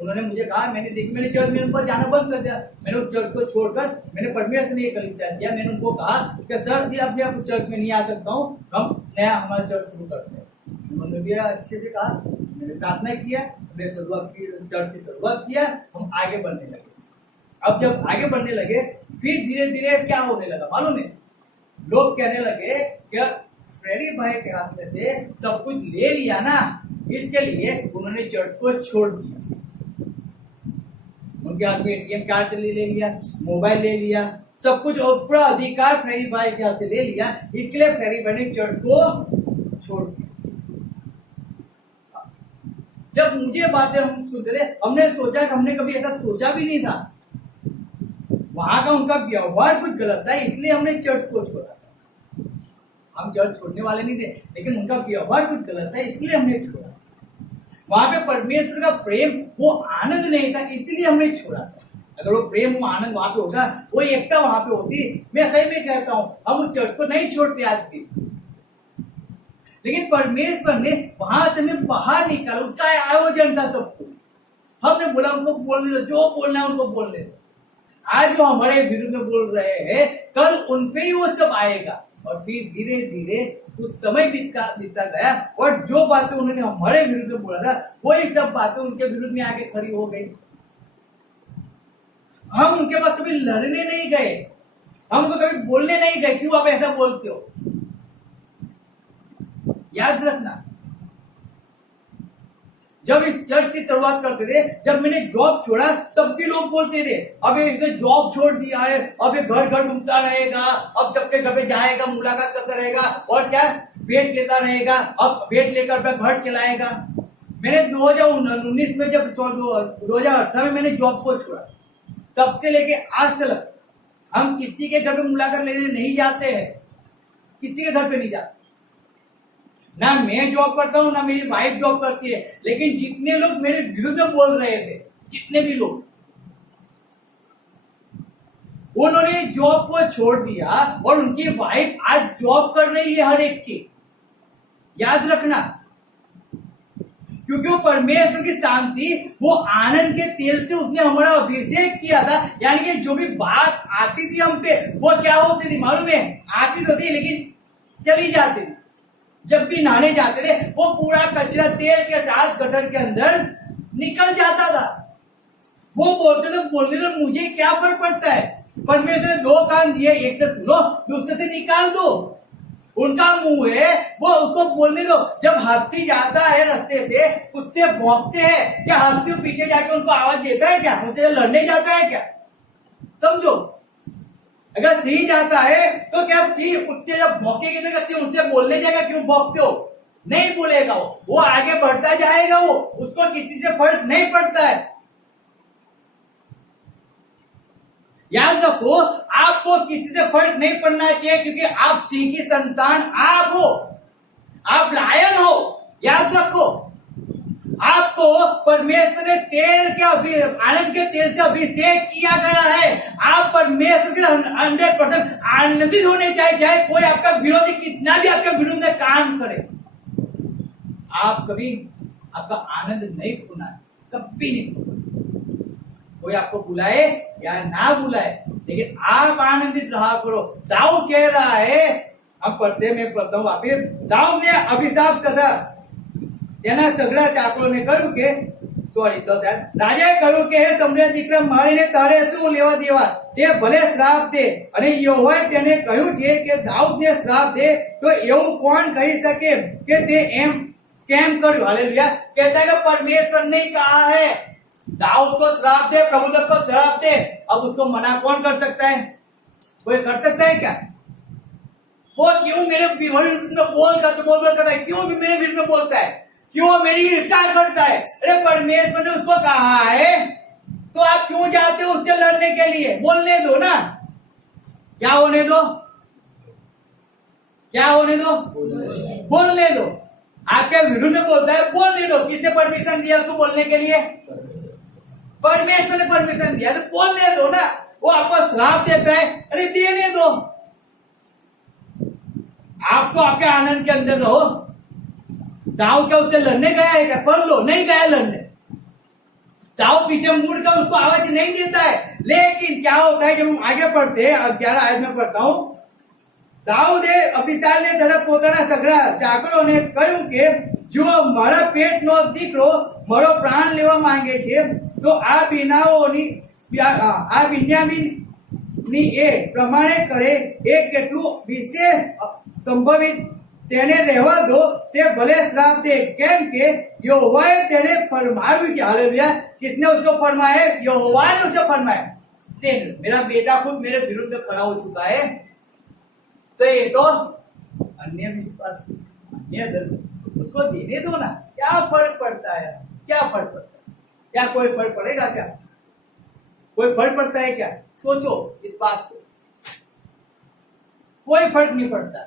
उन्होंने मुझे कहा, मैंने चर्च में उनको जाना बंद कर दिया। मैंने उस चर्च को छोड़कर मैंने परमेश्वर ने कलीसिया दिया। मैंने उनको कहा कि सर जी अब मैं उस चर्च में नहीं आ सकता हूँ, हम नया हमारा चर्च शुरू करते हैं। उन्होंने भी अच्छे से कहा, मैंने प्रार्थना किया, हमने शुरुआत की, चर्च की शुरुआत किया, हम आगे बढ़ने लगे। अब जब आगे बढ़ने लगे, फिर धीरे धीरे क्या होने लगा मालूम है, लोग कहने लगे कि फ्रेडी भाई के हाथ में से सब कुछ ले लिया ना, इसके लिए उन्होंने चर्च को छोड़ दिया। उनके हाथ में एटीएम कार्ड ले लिया, मोबाइल ले लिया, सब कुछ, और पूरा अधिकार फ्रेडी भाई के हाथ से ले लिया, इसके लिए फ्रेडी भाई ने चर्च को छोड़ दिया। जब मुझे बातें हम सुनते थे, हमने सोचा कि हमने कभी ऐसा सोचा भी नहीं था, वहां का उनका व्यवहार कुछ गलत था, इसलिए हमने चर्च को छोड़ा था। हम चर्च छोड़ने वाले नहीं थे, लेकिन उनका व्यवहार कुछ गलत था, इसलिए हमने छोड़ा। वहां पे परमेश्वर का प्रेम, वो आनंद नहीं था, इसलिए हमने छोड़ा था। अगर वो प्रेम, वो आनंद वहां पे होता, वो एकता वहां पे होती, मैं सही में कहता हूं, हम उस चर्च को नहीं छोड़ते आज भी। लेकिन परमेश्वर ने वहां से हमें बाहर निकाला, उसका आयोजन था सब कुछ। हमने बोला उनको बोलने दो, जो बोलना है उनको बोलने दो। आज जो हमारे विरुद्ध में बोल रहे हैं, कल उनपे ही वो सब आएगा। और फिर धीरे धीरे कुछ समय बीतता गया, और जो बातें उन्होंने हमारे विरुद्ध में बोला था, वही सब बातें उनके विरुद्ध में आके खड़ी हो गई। हम उनके पास कभी लड़ने नहीं गए, हम उनको कभी बोलने नहीं गए, क्यों आप ऐसा बोलते हो। याद रखना, जब इस चर्च की शुरुआत करते थे, जब मैंने जॉब छोड़ा, तब भी लोग बोलते थे अब इसने जॉब छोड़ दिया है, अब ये घर घर घूमता रहेगा, अब सबके घर पे जाएगा, मुलाकात करता रहेगा, और क्या भेंट लेता रहेगा, अब भेंट लेकर अपना घर चलाएगा। मैंने 2019 में, जब 2018 में मैंने जॉब को छोड़ा, तब से लेके आज तक हम किसी के घर पे मुलाकात लेने नहीं जाते हैं, किसी के घर पे नहीं जाते। ना मैं जॉब करता हूं, ना मेरी वाइफ जॉब करती है, लेकिन जितने लोग मेरे विरुद्ध में बोल रहे थे, जितने भी लोग, उन्होंने जॉब को छोड़ दिया, और उनकी वाइफ आज जॉब कर रही है हर एक की। याद रखना, क्योंकि वो परमेश्वर की शांति, वो आनंद के तेल से उसने हमारा अभिषेक किया था। यानी कि जो भी बात आती थी हम पे, वो क्या होती थी मालूम है, आती तो थी लेकिन चली जाती थी। जब भी नहाने जाते थे, वो पूरा कचरा तेल के साथ गटर के अंदर निकल जाता था। वो बोलते थे, बोलने तो मुझे क्या फर्क पड़ता है, परमेश्वर ने 2 कान दिए, एक से सुनो, दूसरे से निकाल दो। उनका मुंह है, वो उसको बोलने दो। जब हाथी जाता है रास्ते से, कुत्ते भौंकते हैं, क्या हाथी पीछे जाके उनको आवाज देता है क्या? उनसे लड़ने जाता है क्या? समझो, अगर सिंह जाता है तो क्या सिंह कुत्ते जब भौंकेंगे तो क्या सिंह उनसे बोलने जाएगा क्यों भौंकते हो? नहीं बोलेगा। वो आगे बढ़ता जाएगा, वो उसको किसी से फर्क नहीं पड़ता है। याद रखो, आपको किसी से फर्क नहीं पड़ना चाहिए, क्योंकि आप सिंह की संतान आप हो, आप लायन हो। याद रखो, आपको परमेश्वर ने तेल के आनंद के तेल से अभिषेक किया गया है। आप परमेश्वर के 100% आनंदित होने चाहिए, चाहे कोई आपका विरोधी कितना भी आपके विरुद्ध में काम करे। आप कभी आपका आनंद नहीं खोना है, कभी नहीं खोना। कोई आपको बुलाए या ना बुलाए, लेकिन आप आनंदित रहा करो। दाऊद कह रहा है, हम मैं पढ़ता हूं वापिस। दाऊद ने अभिशाप कथा એના સગડા ચાકરોને કહ્યું કે રાજાએ કહ્યું કે હે સમ્રાટ દીકરા, મારીને તારે શું લેવા દેવા? તે ભલે શ્રાપ દે. અને યહોવાએ તેને કહ્યું છે કે દાઉદને શ્રાપ દે, તો એવું કોણ કહી શકે કે તે એમ કેમ કર્યું? हालेलुया। कहता है कि परमेश्वर ने कहा है दाऊद को श्राप दे, प्रभु को श्राप दे। अब उसको मना कौन कर सकता है? कोई कर सकता है क्या? वो क्यों मेरे विरुद्ध में बोल करता है? क्यों भी मेरे विरुद्ध में बोलता है? क्यों मेरी ईर्ष्या करता है? अरे परमेश्वर ने उसको कहा है, तो आप क्यों जाते हो उससे लड़ने के लिए? बोलने दो ना। क्या होने दो? क्या होने दो? बोलने दो। आपके विरुद्ध में बोलता है, बोलने दो। किसने परमिशन दिया उसको बोलने के लिए? परमेश्वर ने परमिशन दिया, तो बोलने दो ना। वो आपको श्राप देता है, अरे देने दो। आप तो आपके आनंद के अंदर रहो। दाऊद क्या उससे लड़ने गया है क्या? पढ़ लो, नहीं गया लड़ने। दाऊद पीछे मुड़ कर उसको आवाज नहीं देता है। लेकिन क्या होता है जब हम आगे पढ़ते हैं, 11 आयत में पढ़ता हूं। દાઉદે અબીસાલને તરફ પોતાના સગડા ચાકરોને કહ્યું કે જો મારા પેટનો દીકરો મારો પ્રાણ લેવા માંગે છે, તો આ બિન્યામીનની એ પ્રમાણે કરે। એ કેટલું વિશેષ સંભવિત તેને રહેવા દો, તે ભલે શ્રાપ દે, કેમ કે यहोवाए તેને फरमाव्યું છે। हालेलुया। किसने उसको फरमाया? यहोवा ने उसे फरमाया। मेरा बेटा खुद मेरे विरुद्ध खड़ा हो चुका है, तो ये तो अन्य विश्वास, अन्य धर्म, उसको देने दो ना। क्या फर्क पड़ता है? क्या फर्क पड़ता है? क्या कोई फर्क पड़ेगा? क्या कोई फर्क पड़ता है? क्या सोचो इस बात को। कोई फर्क नहीं पड़ता।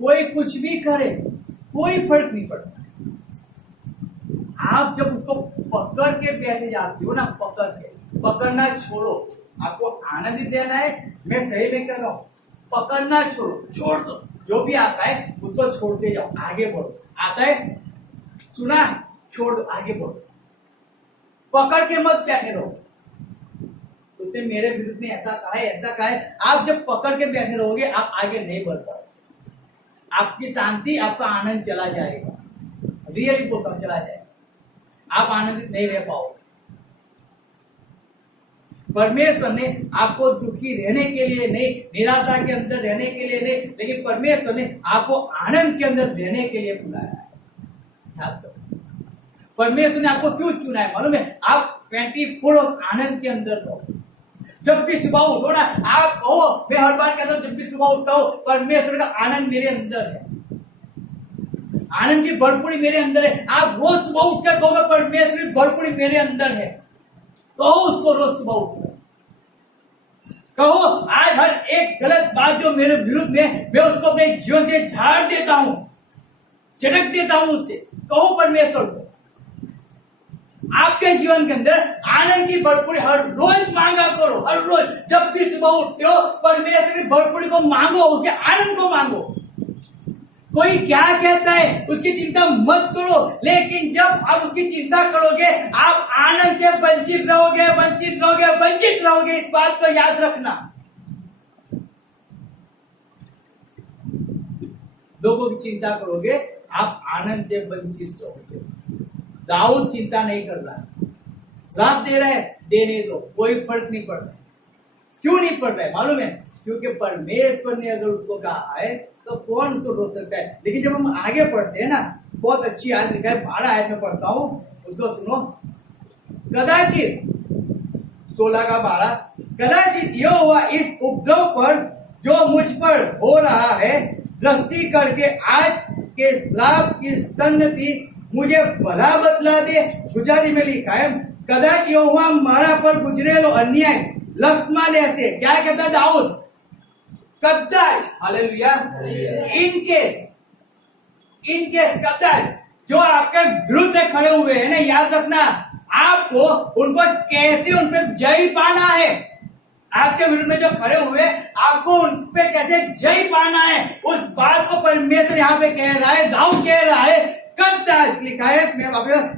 कोई कुछ भी करे, कोई फर्क नहीं पड़ता। आप जब उसको पकड़ के बैठे जाते हो ना, पकड़ना छोड़ो। आपको आनंदित देना है, मैं सही में कहता हूं, पकड़ना छोड़ दो। जो भी आता है उसको छोड़ते जाओ, आगे बढ़ो। आता है, सुना, छोड़ दो, आगे बढ़ो। पकड़ के मत बैठे रहो। उसने मेरे विरुद्ध में ऐसा कहा है, ऐसा कहा है। आप जब पकड़ के बैठे रहोगे, आप आगे नहीं बढ़ पाओगे। आपकी शांति, आपका आनंद चला जाएगा। रियली बोलता हूं, चला जाएगा। आप आनंदित नहीं रह पाओगे। परमेश्वर ने आपको दुखी रहने के लिए नहीं, निराशा के अंदर रहने के लिए नहीं, लेकिन परमेश्वर ने आपको आनंद के अंदर रहने के लिए बुलाया है। याद करो, परमेश्वर ने आपको क्यों चुना है मालूम है? आप 24 आनंद के अंदर रहो। जब भी सुबह उठो ना, आप कहो, मैं हर बार कहता हूं, जब भी सुबह उठता हूं, परमेश्वर का आनंद मेरे अंदर है, आनंद की भरपूरी मेरे अंदर है। आप रोज सुबह उठ कर कहोगे, परमेश्वर की भरपूरी मेरे अंदर है। कहो उसको रोज सुबह उठ, कहो आज हर एक गलत बात जो मेरे विरुद्ध में, मैं उसको अपने जीवन से झाड़ देता हूं, झटक देता हूं उससे। कहो परमेश्वर को। आपके जीवन के अंदर आनंद की भरपूरी हर रोज मांगा करो। हर रोज जब भी सुबह उठते हो, परमेश्वर की भरपूरी को मांगो, उसके आनंद को मांगो। कोई क्या कहता है उसकी चिंता मत करो, लेकिन जब आप उसकी चिंता करोगे, आप आनंद से वंचित रहोगे, वंचित रहोगे, वंचित रहोगे। इस बात को याद रखना। लोगों की चिंता करोगे, आप आनंद से वंचित रहोगे। दाऊद चिंता नहीं कर रहा है, श्राप दे रहा है, देने दो, कोई फर्क नहीं पड़ रहा है। क्यों नहीं पड़ रहा है मालूम है? क्योंकि परमेश्वर ने अगर उसको कहा है तो कौन उसको रोक सकता है। लेकिन जब हम आगे पढ़ते हैं ना, बहुत अच्छी आयत लिखा है, 12 आयत में पढ़ता हूं, उसको सुनो। कदाचित 16 का 12, कदाचित यहोवा इस उपद्रव पर जो मुझ पर हो रहा है दृष्टि करके आज के श्राप की सन्नति मुझे भला बदला दे। सुजाली में लिखा है, कदाच यहोवा मारा पर गुजरेलो अन्याय लक्ष्मा लेते। क्या कहता दाऊद? कदाच, हालेलुया, इनकेस कदाच जो आपके विरुद्ध में खड़े हुए हैं ना, याद रखना, आपको उनको कैसे उन पर जय पाना है। आपके विरुद्ध में जो खड़े हुए, आपको उन पे कैसे जय पाना है, उस बात को परमेश्वर यहाँ पे कह रहा है, दाऊद कह रहा है। कदाच लिखा है, मैं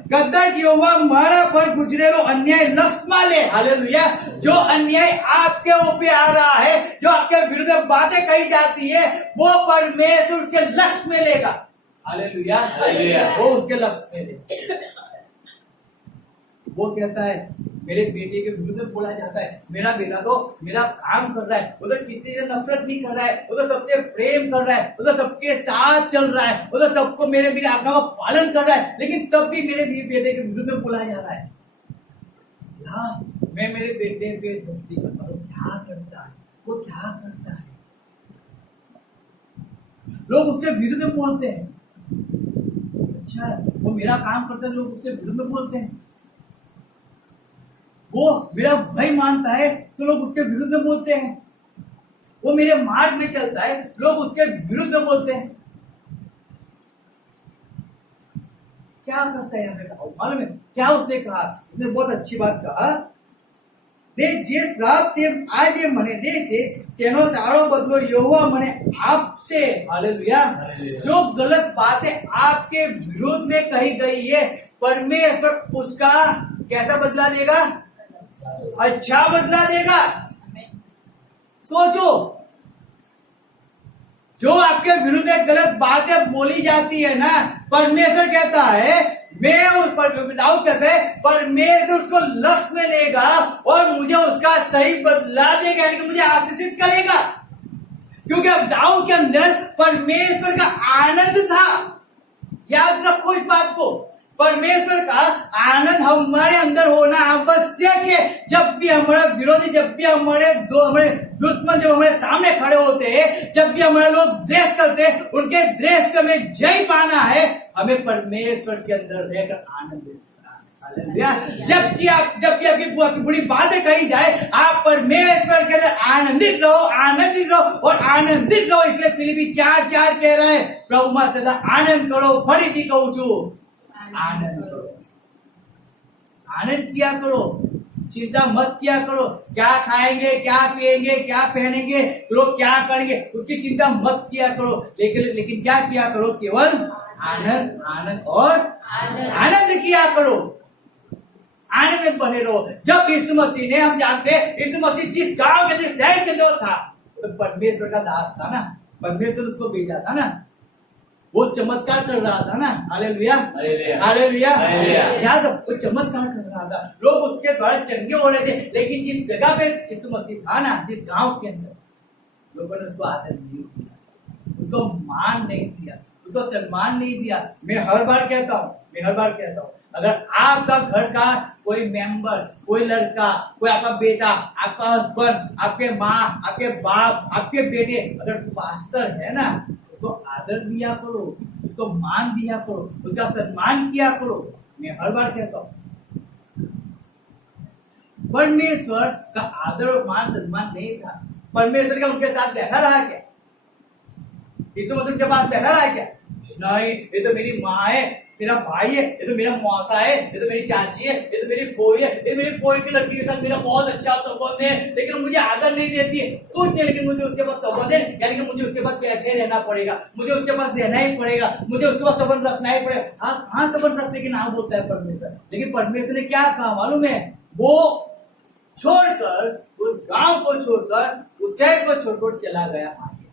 कदाच यहोवा मारा पर गुजरेलो अन्याय लक्ष्मा ले। हालेलुया, जो अन्याय आपके ऊपर आ रहा है, जो आपके विरुद्ध में बातें कही जाती है, वो परमेश्वर उसके लक्ष्य में लेगा। हालेलुया, वो उसके लक्ष्य में लेगा। वो कहता है मेरे बेटे के विरुद्ध में बोला जाता है, मेरा बेटा तो मेरा काम कर रहा है, वो तो किसी से नफरत नहीं कर रहा है, वो तो सबसे प्रेम कर रहा है, वो तो सबके साथ चल रहा है, वो तो सबको मेरी आज्ञा का पालन कर रहा है, लेकिन तब भी मेरे बेटे के विरुद्ध में बोला जा रहा है। मैं मेरे बेटे पे दृष्टि करता हूँ, क्या करता है वो, क्या करता है। लोग उसके विरुद्ध में बोलते हैं, अच्छा वो मेरा काम करता है, लोग उसके विरुद्ध में बोलते हैं। वो मेरा भाई मानता है तो लोग उसके विरुद्ध में बोलते हैं। वो मेरे मार्ग में चलता है, लोग उसके विरुद्ध में बोलते हैं। क्या करता है यहाँ पे? मालूम है क्या उसने कहा? उसने बहुत अच्छी बात कहा, जे श्राप ते आज ये मने दे छे तेनो सारो बदलो यहोवा मने आपसे। हालेलुया, जो गलत बातें आपके विरोध में कही गई है, परमेश्वर उसका कैसा बदला देगा? अच्छा बदला देगा। सोचो, जो आपके विरुद्ध में गलत बातें बोली जाती है ना, परमेश्वर कहता है, मैं उस पर दाऊद कहते हैं परमेश्वर उसको लक्ष्य में लेगा और मुझे उसका सही बदला देगा, यानी कि मुझे आशीषित करेगा। क्योंकि अब दाऊद के अंदर परमेश्वर का आनंद था। याद रखो इस बात को, परमेश्वर का आनंद हमारे अंदर होना आवश्यक है। जब भी हमारा विरोधी, जब भी हमारे दुश्मन जब हमारे सामने खड़े होते हैं, जब भी हमारे लोग द्वेष करते हैं, उनके द्वेष को हमें जय पाना है, हमें परमेश्वर के अंदर रहकर आनंद लेना है। जब भी आपकी बुरी बातें कही जाए, आप परमेश्वर के अंदर आनंदित रहो और आनंदित रहो। इसलिए फिलिपी 4:4 कह रहा है, प्रभु में सदा आनंद करो। फरीदी कहूं छू, आनंद करो, आनंद किया करो, चिंता मत किया करो। क्या खाएंगे, क्या पिएंगे, क्या पहनेंगे, लोग क्या करेंगे, उसकी चिंता मत किया करो। लेकिन क्या किया करो? केवल आनंद और आनंद किया करो, आनंद में बने रहो। जब यीशु मसीह ने, हम जानते हैं यीशु मसीह जिस गांव में, जिस शहर के अंदर था, तो परमेश्वर का दास था ना, परमेश्वर उसको भेजा था ना, वो चमत्कार कर रहा था ना। हालेलुया, हालेलुया, याद, वो चमत्कार कर रहा था, लोग उसके द्वारा चंगे हो रहे थे। लेकिन जिस जगह पे यीशु मसीह था ना, जिस गांव के अंदर, लोगों ने उसको आदर नहीं दिया, उसको मान नहीं दिया, उसको सम्मान नहीं दिया। मैं हर बार कहता हूँ, अगर आपका घर का कोई मेंबर, कोई लड़का, कोई आपका बेटा, आपका हस्बैंड, आपके माँ, आपके बाप, आपके बेटे अगर पास्टर है ना, उसको आदर दिया करो, उसको मान दिया करो, उसका सम्मान किया करो। मैं हर बार कहता हूँ, परमेश्वर का आदर और मान सम्मान नहीं था। परमेश्वर का उनके साथ बैठा रहा क्या? यीशु मसीह उनके पास बैठा रहा क्या? नहीं, ये तो मेरी माँ है, मेरा भाई है, ये तो मेरा मौसा है, ये तो मेरी चाची है, ये तो मेरी फोई है, ये मेरी फोई की लड़की के साथ मेरा बहुत अच्छा संबंध है, लेकिन मुझे आदर नहीं देती है। कुछ नहीं, लेकिन मुझे उसके पास संबंध है, यानी कि मुझे उसके पास बैठे रहना पड़ेगा, मुझे उसके पास रहना ही पड़ेगा, मुझे उसके पास संबंध रखना ही पड़ेगा। आप कहाँ संबंध रखने के नाम बोलता है परमेश्वर? लेकिन परमेश्वर ने क्या कहा मालूम है? वो छोड़कर, उस गांव को छोड़कर, उस शहर को छोड़कर चला गया आगे,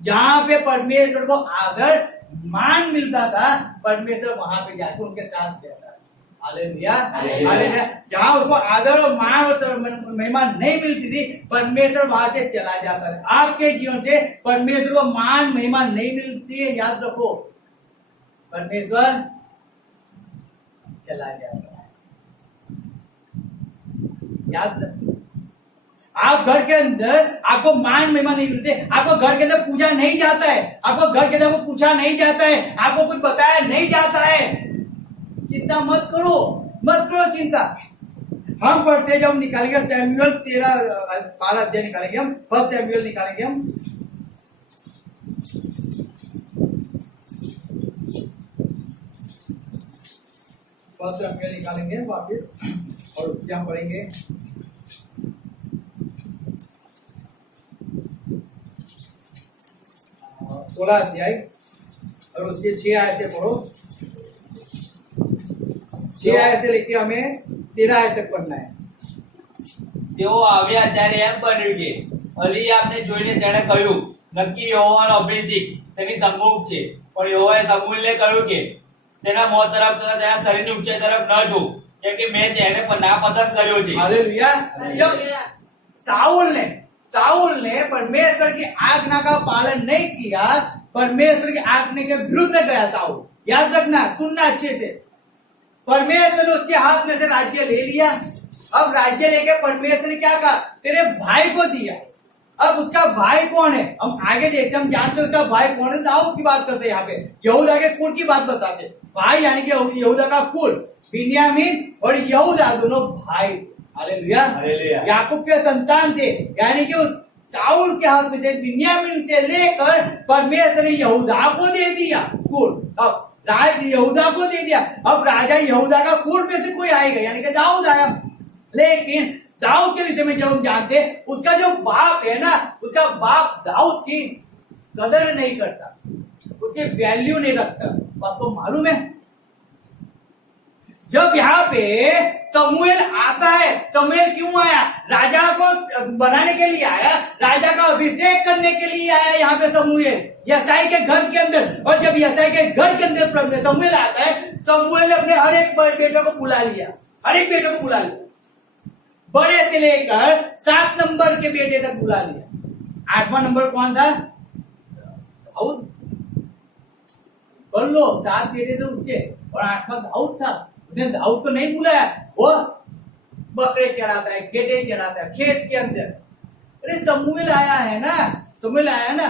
जहां पे परमेश्वर को आदर मान मिलता था। परमेश्वर वहां पे जाकर उनके साथ बैठा। Hallelujah hallelujah. हालेलुया। जहाँ उसको आदर और मान और महिमा नहीं मिलती थी, परमेश्वर वहां से चला जाता है। आपके जीवन से परमेश्वर को मान महिमा नहीं मिलती है, याद रखो, परमेश्वर चला जाता है, याद रखो। आप घर के अंदर आपको मान महिमा नहीं मिलते, आपको घर के अंदर पूजा नहीं जाता है, आपको घर के अंदर पूछा नहीं जाता है, आपको कुछ बताया नहीं जाता है। चिंता मत करो, मत करो चिंता। हम पढ़ते जब निकालेंगे सैमुएल 13-12 अध्याय निकालेंगे हम, फर्स्ट सैमुएल निकालेंगे हम। फर्स्ट सैमुएल निकालेंगे वापिस और उसके हम पढ़ेंगे 16 अध्याय और उसके 6 आयतें पढ़ो। 6 आयत से लेके हमें 13 आयत तक पढ़ना है। તેઓ આવ્યા ત્યારે એમ બન્યું કે અલીયાબને જોઈને તેણે કહ્યું, નક્કી યહોવાનો અભિષેક તેની સમ્મુખ છે. પણ યહોવાએ શમૂએલને કહ્યું કે તેના મોં તરફ તથા તેના શરીરની ઊંચાઈ તરફ ન જો, કેમ કે મેં તેને નાપસંદ કર્યો છે. हालेलुया। जब साउल ने परमेश्वर की आज्ञा का पालन नहीं किया, परमेश्वर की आज्ञा के विरुद्ध में गया साउल। याद रखना, सुनना अच्छे से। परमेश्वर ने उसके हाथ में से राज्य ले लिया। अब राज्य लेके परमेश्वर ने क्या कहा, तेरे भाई को दिया। अब उसका भाई कौन है, हम आगे देखते, हम जानते हैं उसका भाई कौन है। दाऊद की बात करते हैं यहाँ पे, यहूदा के कुल की बात बताते। भाई यानी कि यहूदा का कुल, बिन्यामीन और यहूदा दोनों भाई। हालेलुया। हालेलुया। याकूब के संतान थे, यानी कि उस साउल के हाथ में से बिन्यामीन से लेकर परमेश्वर ने यहूदा को दे दिया कुल। अब राज यहूदा को दे दिया। अब राजा यहूदा का कुल में से कोई आएगा, यानी कि दाऊद आया। लेकिन दाऊद के विषय में जब हम जानते हैं, उसका जो बाप है ना, उसका बाप दाऊद की कदर नहीं करता, उसकी वैल्यू नहीं रखता। आपको मालूम है, जब यहाँ पे समूएल आता है, समूएल क्यों आया, राजा को बनाने के लिए आया, राजा का अभिषेक करने के लिए आया यहाँ पे समूएल, यसाई के घर के अंदर। और जब यसाई के घर के अंदर समूएल आता है, समूएल ने अपने हर एक बेटे को बुला लिया, हर एक बेटे को बुला लिया, बड़े से लेकर 7 नंबर के बेटे तक बुला लिया। 8वां नंबर कौन था, दाऊद। बोल लो, 7 बेटे थे उसके और 8वां दाऊद था। उसने दाऊद को नहीं बुलाया, वो बकरे चढ़ाता है, गेटे चढ़ाता है खेत के अंदर। अरे समूएल आया है ना, समूएल आया ना,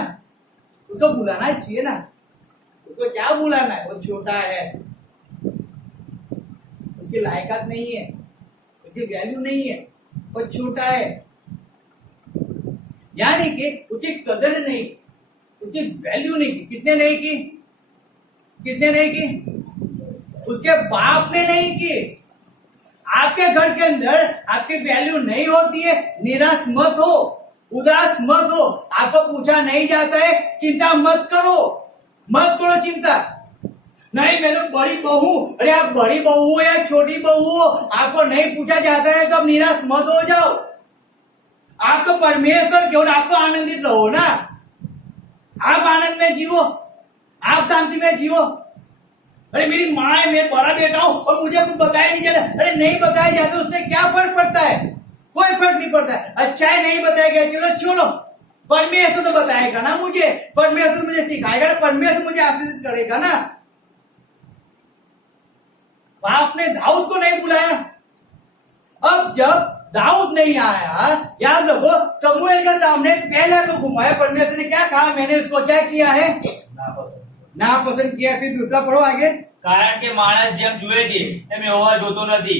उसको बुलाना चाहिए ना। उसको क्या बुलाना है, वो छोटा है, उसकी लायकात नहीं है, उसकी वैल्यू नहीं है, वो छोटा है, यानी कि उसकी कदर नहीं, उसकी वैल्यू नहीं की। किसने नहीं की, किसने नहीं की, उसके बाप ने नहीं की। आपके घर के अंदर आपकी वैल्यू नहीं होती है, निराश मत हो, उदास मत हो। आपको पूछा नहीं जाता है, चिंता मत करो, मत करो चिंता। नहीं मैं तो बड़ी बहू, अरे आप बड़ी बहू हो या छोटी बहू हो, आपको नहीं पूछा जाता है तो आप निराश मत हो जाओ। आप तो परमेश्वर केवल, आप तो आनंदित रहो ना, आप आनंद में जियो, आप शांति में जियो। अरे मेरी माँ है, मैं बड़ा बेटा हूं और मुझे कुछ बताया नहीं जाता। अरे नहीं बताया जाता उसमें क्या फर्क पड़ता है, कोई फर्क नहीं पड़ता है। अच्छा है नहीं बताया गया, चलो छोड़ो, परमेश्वर तो बताएगा ना मुझे, परमेश्वर मुझे सिखाएगा, परमेश्वर मुझे आशीष करेगा ना। बाप ने दाऊद को नहीं बुलाया। अब जब दाऊद नहीं आया, याद रखो, समूएल के सामने पहले तो घुमाया, परमेश्वर ने क्या कहा, मैंने उसको क्या किया है, नापसंद किया। फिर दूसरा पढ़ो आगे। કારણ કે માણસ જેમ જુએ છે તેમ યહોવા જોતો નથી,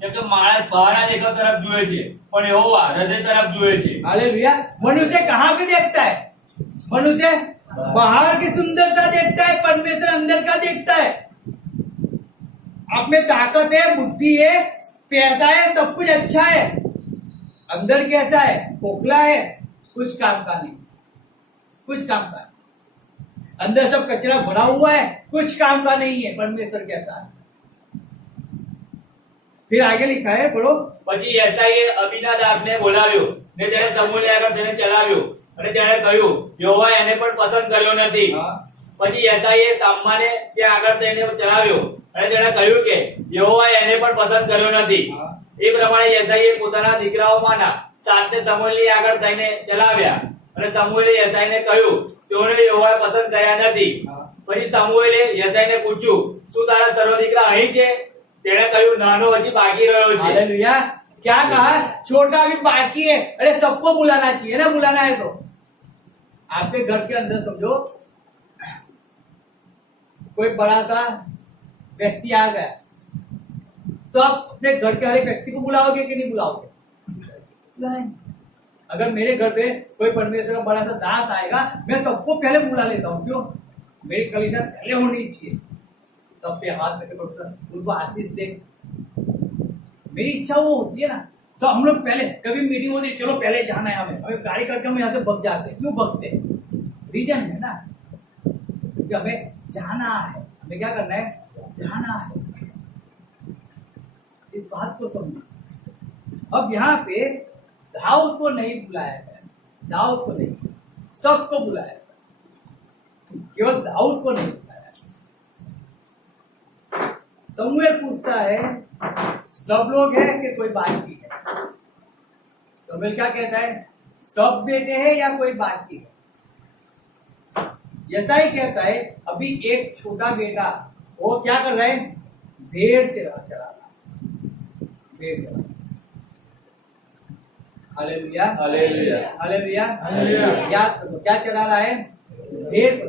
કેમ કે માણસ બહારના દેખાવ તરફ જુએ છે, પણ યહોવા હૃદય તરફ જુએ છે. हालेलुया। मनुष्य कहाँ पे देखता है, मनुष्य बाहर की सुंदरता देखता है, परमेश्वर अंदर का देखता है। आप में ताकत है, बुद्धि है, पैसा है, सब कुछ अच्छा है, अंदर कैसा है, खोखला है, कुछ काम का नहीं, कुछ काम का नहीं। अंदर सब कचरा भरा हुआ है, कुछ काम का नहीं है, परमेश्वर कहता है। फिर आगे लिखा है, पढ़ो। પછી યસાઈએ અબીનાદાબને બોલાવ્યો ને તેને સમૂએલ આગળ તેને ચલાવ્યો અને તેણે કહ્યું, યહોવા એને પણ પસંદ કર્યો નથી. પછી યસાઈએ શામ્માને ત્યાં આગળ તેને ચલાવ્યો અને તેણે કહ્યું કે યહોવાએ એને પણ પસંદ કર્યો નથી. હા. એ પ્રમાણે યસાઈએ પોતાના દીકરાઓમાંના 7ને સમુએલની આગળ થઈને ચલાવ્યા અને સમુએલે યસાઈને કહ્યું તેઓને યહોવાએ પસંદ કર્યા નથી. હા. પછી સમુએલે યસાઈને પૂછ્યું, શું તારા સર્વ દીકરા અહીં છે? તેણે કહ્યું, નાનો હજી બાકી રહ્યો છે. हालेलुया। क्या कहा? छोटा अभी बाकी है। अरे सबको बुलाना चाहिए ना, बुलाना है तो आपके घर के अंदर समझो कोई बड़ा सा व्यक्ति आ गया तो आप अपने घर के हर एक व्यक्ति को बुलाओगे कि नहीं बुलाओगे? बुलाएंगे। अगर मेरे घर पे कोई परमेश्वर का बड़ा सा दास आएगा, मैं सबको पहले बुला लेता हूँ। क्यों? मेरी कलीसिया पहले होनी चाहिए। सब पे हाथ रखे उनको आशीष दे। मेरी इच्छा वो होती है ना। तो हम लोग पहले कभी मीटिंग होती है, चलो पहले जाना है, हमें गाड़ी करके हम यहाँ से भग जाते हैं। क्यों भगते? रीजन है ना कि हमें जाना है। हमें क्या करना है? जाना है। इस बात को समझो। अब यहाँ पे दाऊद को नहीं बुलाया गया, दाऊद को नहीं, सबको बुलाया गया, केवल दाऊद को नहीं बुलाया। समूएल पूछता है सब लोग हैं कि कोई बाकी है? समूएल क्या कहता है? सब बेटे हैं या कोई बाकी है? यसाई कहता है अभी एक छोटा बेटा वो क्या कर रहा है? भेड़ चरा रहा, भेड़ चरा। Hallelujah, hallelujah, hallelujah, hallelujah. याद करो क्या चला रहा है? भेड़ को।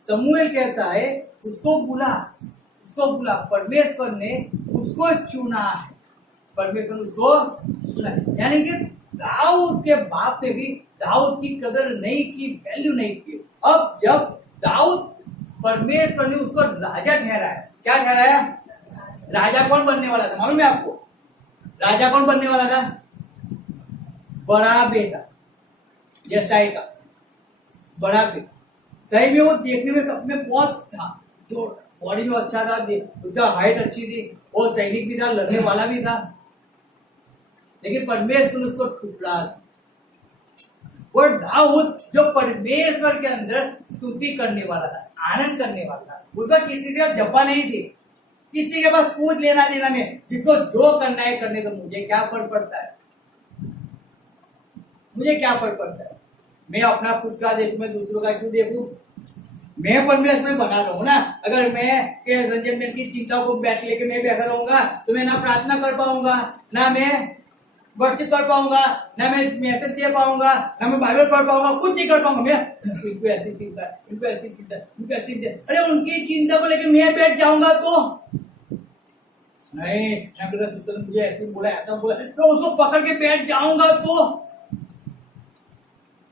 समूएल कहता है उसको बुला, उसको बुला। परमेश्वर ने उसको चुना है, परमेश्वर ने उसको चुना है। यानी कि दाऊद के बाप ने भी दाऊद की कदर नहीं की, वैल्यू नहीं की। अब जब दाऊद परमेश्वर ने उसको राजा ठहराया, क्या ठहराया? राजा कौन बनने वाला था मालूम है आपको? राजा कौन बनने वाला था? बड़ा बेटा यसाई का बड़ा बेटा। सही में वो देखने में सब में बहुत था, जो बॉडी में अच्छा था, उसका हाइट अच्छी थी, वो सैनिक भी था, लड़ने वाला भी था, लेकिन परमेश्वर ने उसको ठुकरा दिया। वो दाऊद जो परमेश्वर के अंदर स्तुति करने वाला था, आनंद करने वाला था, उसका किसी से जपा नहीं थी, किसी के पास पूछ लेना देना नहीं। जिसको जो करना है करने तो मुझे क्या फर्क पड़ता है? मुझे क्या फर्क पड़ता है? मैं अपना खुद का देखूं, मैं दूसरों का क्यों देखूं? मैं परमेश्वर में बना रहूं ना। अगर मैं रंजन में की चिंता को बैठ लेके मैं बैठा रहूंगा तो मैं ना प्रार्थना कर पाऊंगा, ना मैं वर्षित कर पाऊंगा, ना मैं मैसेज दे पाऊंगा, ना मैं बाइबल पढ़ पाऊंगा, कुछ नहीं कर पाऊंगा। मैं इनको ऐसी चिंता, इनको ऐसी चिंता, इनको ऐसी चिंता। अरे उनकी चिंता को लेके मैं बैठ जाऊंगा तो नहीं, सिस्टर ने मुझे ऐसे बोला, ऐसा बोला, मैं उसको पकड़ के बैठ जाऊंगा तो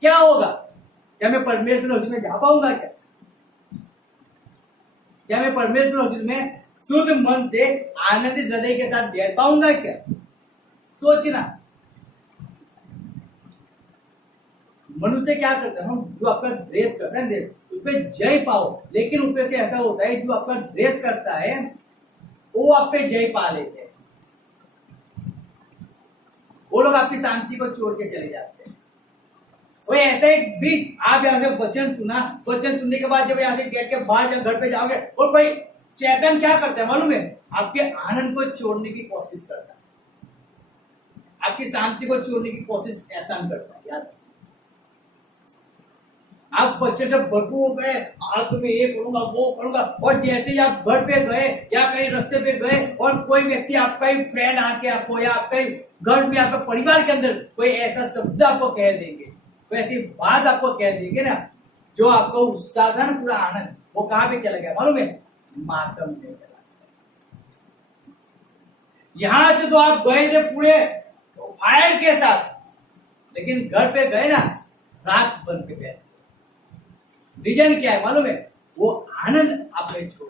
क्या होगा? क्या मैं परमेश्वर हजूर में जा पाऊंगा? क्या मैं परमेश्वर हजूर में शुद्ध मन से आनंदित हृदय के साथ बैठ पाऊंगा? क्या सोचना। मनुष्य क्या करता है? जो आपका ड्रेस करता है, ड्रेस उस पर जय पाओ, लेकिन ऊपर से ऐसा होता है जो आपका ड्रेस करता है वो आप पे जय पा लेते हैं। वो लोग आपकी शांति को छोड़ के चले जाते हैं। वो ऐसे भी आप यहाँ से वचन सुना, वचन सुनने के बाद जब यहाँ से गेट के बाहर जब घर पे जाओगे और कोई शैतान क्या करता है मालूम है? आपके आनंद को छोड़ने की कोशिश करता है, आपकी शांति को छोड़ने की कोशिश शैतान करता है। याद आप बच्चे से भरपूर हो गए, आज तो मैं ये करूंगा वो करूंगा, और जैसे ही आप घर पे गए या कहीं रास्ते पे गए और कोई व्यक्ति आपका ही फ्रेंड आके आपको या आपके घर में आपके परिवार के अंदर कोई ऐसा शब्द आपको कह देंगे, कोई ऐसी बात आपको कह देंगे ना जो आपको उत्साह था ना, पूरा आनंद, वो कहाँ पे चला गया मालूम है? मातम में चला गया। यहां से तो आप गए थे पूरे फायर के साथ, लेकिन घर पे गए ना रात बन के गए। रीजन क्या है मालूम है? वो आनंद आपने छोड़,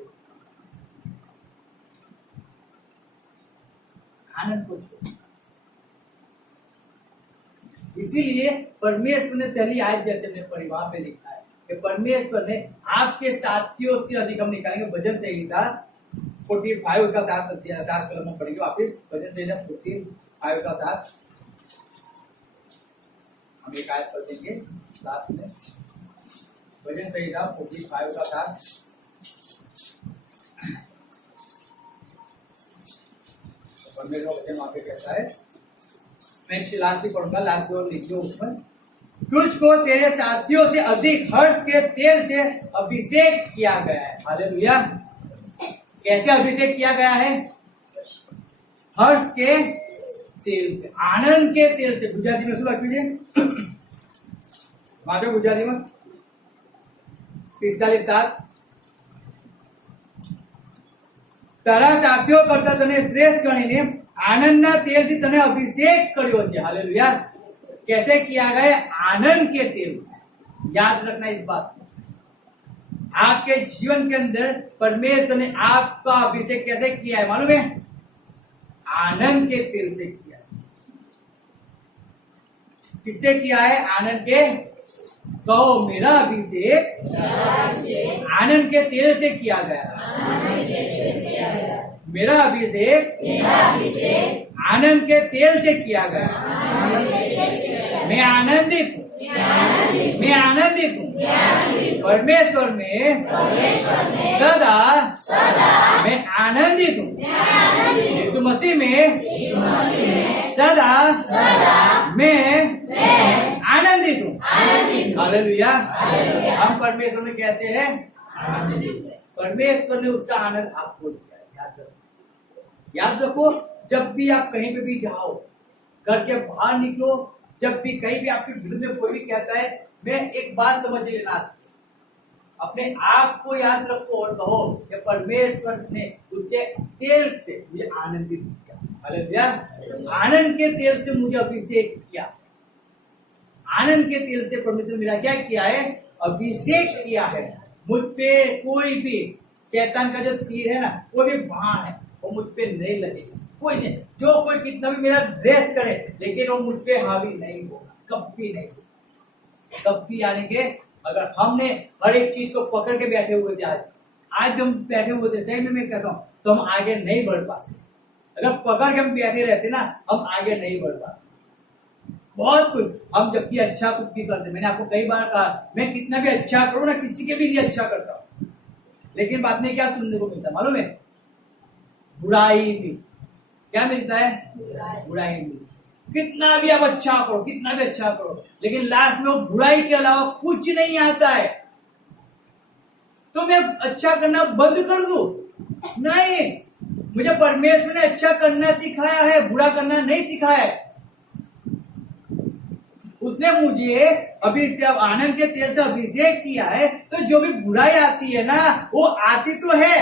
आनंद को छोड़। इसीलिए परमेश्वर ने पहली आयत जैसे हमने पढ़ी वहां पे लिखा है कि परमेश्वर ने आपके साथियों से अधिक हम निकालेंगे। भजन संहिता 45 का 7 कलम में पढ़ेंगे वापिस। भजन संहिता 45 का 7 हम एक आयत पढ़ देंगे लास्ट में। भजन संहिता 45 का 7। परमेश्वर का वचन वहां पे कहता है, मैं लास्ट ही पढ़ूंगा, लास्ट जो लिखियो उसमें, तुझको तेरे साथियों से अधिक हर्ष के तेल से अभिषेक किया गया है। हालेलुया। कैसे अभिषेक किया गया है? हर्ष के तेल से, आनंद के तेल से। गुजराती में શું લખ્યું છે? વાંચો ગુજરાતીમાં 45:7 તારા સાથીઓ કરતા તને શ્રેષ્ઠ ગણીને આનંદના તેલથી તને અભિષેક કર્યો છે। हालेलुया। कैसे किया गया? आनंद के तेल। याद रखना इस बात को। आपके जीवन के अंदर परमेश्वर ने आपका अभिषेक कैसे किया है मालूम है? आनंद के तेल से किया है। किससे किया है? आनंद के, कहो मेरा अभिषेक आनंद के तेल से किया गया। मेरा अभिषेक आनंद के तेल से किया गया। मैं आनंदित हूँ, मैं आनंदित हूँ परमेश्वर में सदा मैं आनंदित हूँ। यीशु मसीह में सदा मैं आनंदित हूँ। हालेलुया। हम परमेश्वर में कहते हैं परमेश्वर ने उसका आनंद आपको दिया। याद रखो, याद रखो। जब भी आप कहीं पे भी जाओ, घर के बाहर निकलो, जब भी कहीं भी आपके विरुद्ध में कोई भी कहता है, मैं एक बात समझ लेना, अपने आप को याद रखो और कहो कि परमेश्वर ने उसके तेल से मुझे आनंदित किया। हालेलुया। आनंद के तेल से मुझे अभिषेक किया। आनंद के तेल से परमेश्वर मेरा क्या किया है? अभिषेक किया है। मुझ पे कोई भी शैतान का जो तीर है ना, कोई भी बाण है, वो मुझ पे नहीं लगेगा। कोई नहीं, जो कोई कितना भी मेरा ड्रेस करे, लेकिन वो मुझ पे हावी नहीं होगा, कभी नहीं। कभी आने के, अगर हमने हर एक चीज को पकड़ के बैठे हुए थे, आज हम बैठे हुए थे, सही में मैं कहता हूँ, तो हम आगे नहीं बढ़ पाते। अगर पकड़ के हम बैठे रहते ना, हम आगे नहीं बढ़ पाते। बहुत कुछ हम जब भी अच्छा कुछ भी करते, मैंने आपको कई बार कहा, मैं कितना भी अच्छा करूँ ना, किसी के भी लिए अच्छा करता हूँ, लेकिन बाद में क्या सुनने को मिलता है मालूम है? बुराई भी। क्या मिलता है? बुराई मिलती। कितना भी आप अच्छा करो, कितना भी अच्छा करो, लेकिन लास्ट में वो बुराई के अलावा कुछ नहीं आता है। तो मैं अच्छा करना बंद कर दूं? नहीं, मुझे परमेश्वर ने अच्छा करना सिखाया है, बुरा करना नहीं सिखाया है। उसने मुझे अभी से अब आनंद के तेल से अभिषेक किया है, तो जो भी बुराई आती है ना, वो आती तो है,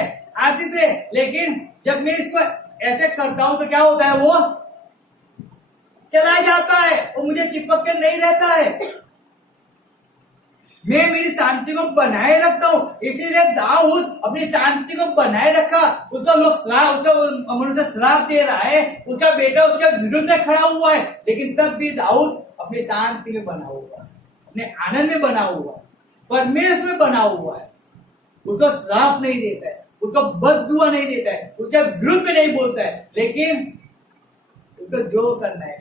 लेकिन जब मैं इसको ऐसे करता हूं तो क्या होता है? वो चला जाता है, वो मुझे चिपक के नहीं रहता है। मैं मेरी शांति को बनाए रखता हूँ। इसीलिए दाऊद अपनी शांति को बनाए रखा। उसका लोग उसका मनुष्य श्राप दे रहा है, उसका बेटा उसके विरुद्ध में खड़ा हुआ है, लेकिन तब भी दाऊद अपनी शांति में बना हुआ है, अपने आनंद में बना हुआ है, परमेश्वर में बना हुआ है। उसको श्राप नहीं देता है, उसको बददुआ नहीं देता है, उसके विरुद्ध में नहीं बोलता है, लेकिन उसको जो करना है।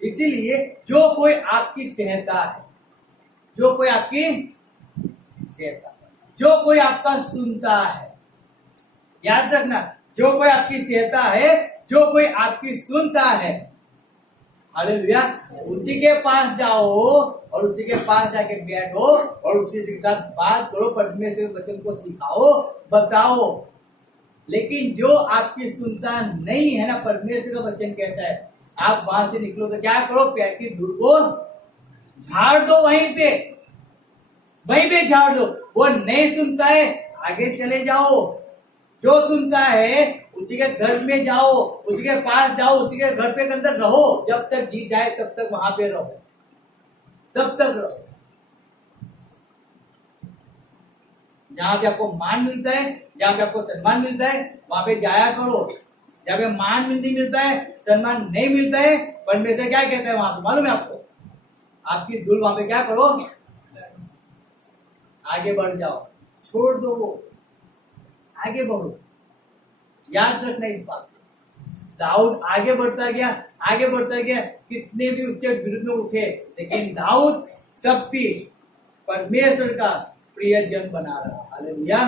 इसीलिए जो कोई आपकी सहायता है, जो कोई आपकी सहायता, जो कोई आपका सुनता है, याद रखना, जो कोई आपकी सहायता है, जो कोई आपकी सुनता है, हालेलुया, उसी के पास जाओ और उसी के पास जाके बैठो और उसी के साथ बात करो, परमेश्वर के वचन को सिखाओ, बताओ। लेकिन जो आपकी सुनता नहीं है ना, परमेश्वर का वचन कहता है, आप वहां से निकलो तो क्या करो? पेट की धूल को झाड़ दो, वहीं पे झाड़ दो। वो नहीं सुनता है, आगे चले जाओ। जो सुनता है उसी के घर में जाओ, उसी के पास जाओ, उसी के घर पे के अंदर रहो। जब तक जी जाए तब तक वहां पे रहो, तब तक रहो। जहां पे आपको मान मिलता है, जहां पे आपको सम्मान मिलता है, वहां पे जाया करो। जहां पे मान नहीं मिलता है, सम्मान नहीं मिलता है, परमेश्वर क्या कहता है वहां पे मालूम है आपको? आपकी धूल वहां पे क्या करो? आगे बढ़ जाओ, छोड़ दो वो, आगे बढ़ो। याद रखना इस बात को। दाऊद आगे बढ़ता गया, कितने भी उसके विरुद्ध में उठे, लेकिन दाऊद तब भी परमेश्वर का प्रिय जन बना रहा। हालेलुया।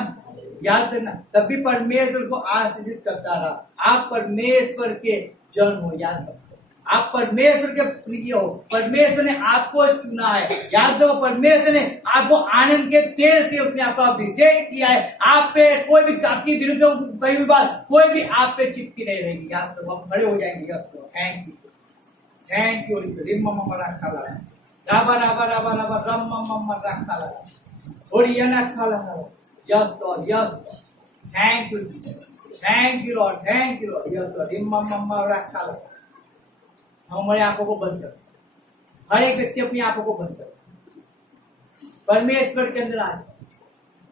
याद रखना, तभी परमेश्वर को आशीषित करता रहा। आप परमेश्वर के जन हो, याद रखो। आप परमेश्वर के प्रिय हो, परमेश्वर ने आपको चुना है। याद रखो, परमेश्वर ने आपको आनंद के तेल से उसने आपका अभिषेक किया है। आप पे कोई भी आपकी विरुद्ध कोई भी बात, कोई भी आप पे चिपकी नहीं रहेगी। याद रखो, आप खड़े हो जाएंगे। Yes lord, thank you, thank you. रिम मम रखा लगा, राबा राबा राबा राबा रम मम रखा लगा, और ये ना खाला लगा। Yes lord, yes lord, thank you, thank you lord, thank you lord. Yes lord, रिम मम रखा लगा। हमारी आंखों को बंद कर, हर एक व्यक्ति अपनी आंखों को बंद कर, परमेश्वर के अंदर आ जाए।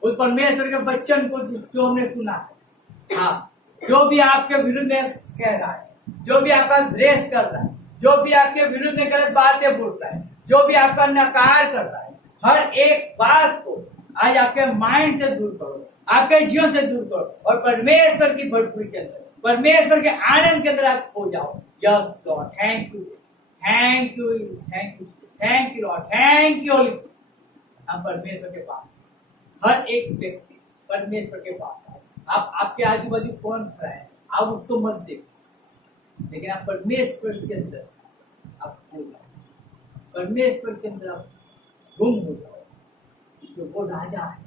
उस परमेश्वर के वचन को जो हमने सुना है, हाँ, जो भी आपके विरुद्ध में कह रहा है, जो भी आपका द्वेष कर रहा है, जो भी आपके विरुद्ध में गलत बातें बोल रहा है, जो भी आपका नकार कर रहा है, हर एक बात को आज आपके माइंड से दूर करो, आपके जीवन से दूर करो, और परमेश्वर की भरपूरी के अंदर, परमेश्वर के आनंद के अंदर आप खो जाओ। Yes lord, thank you, thank you, thank you, thank you lord, thank you. हम परमेश्वर के पास, हर एक व्यक्ति परमेश्वर के पास आए। आप आपके आजू बाजू कौन खड़ा है, आप उसको मत देखो, लेकिन आप परमेश्वर के अंदर आप खो जाओ, परमेश्वर के अंदर आप गुम हो जाओ, जो वो राजा है,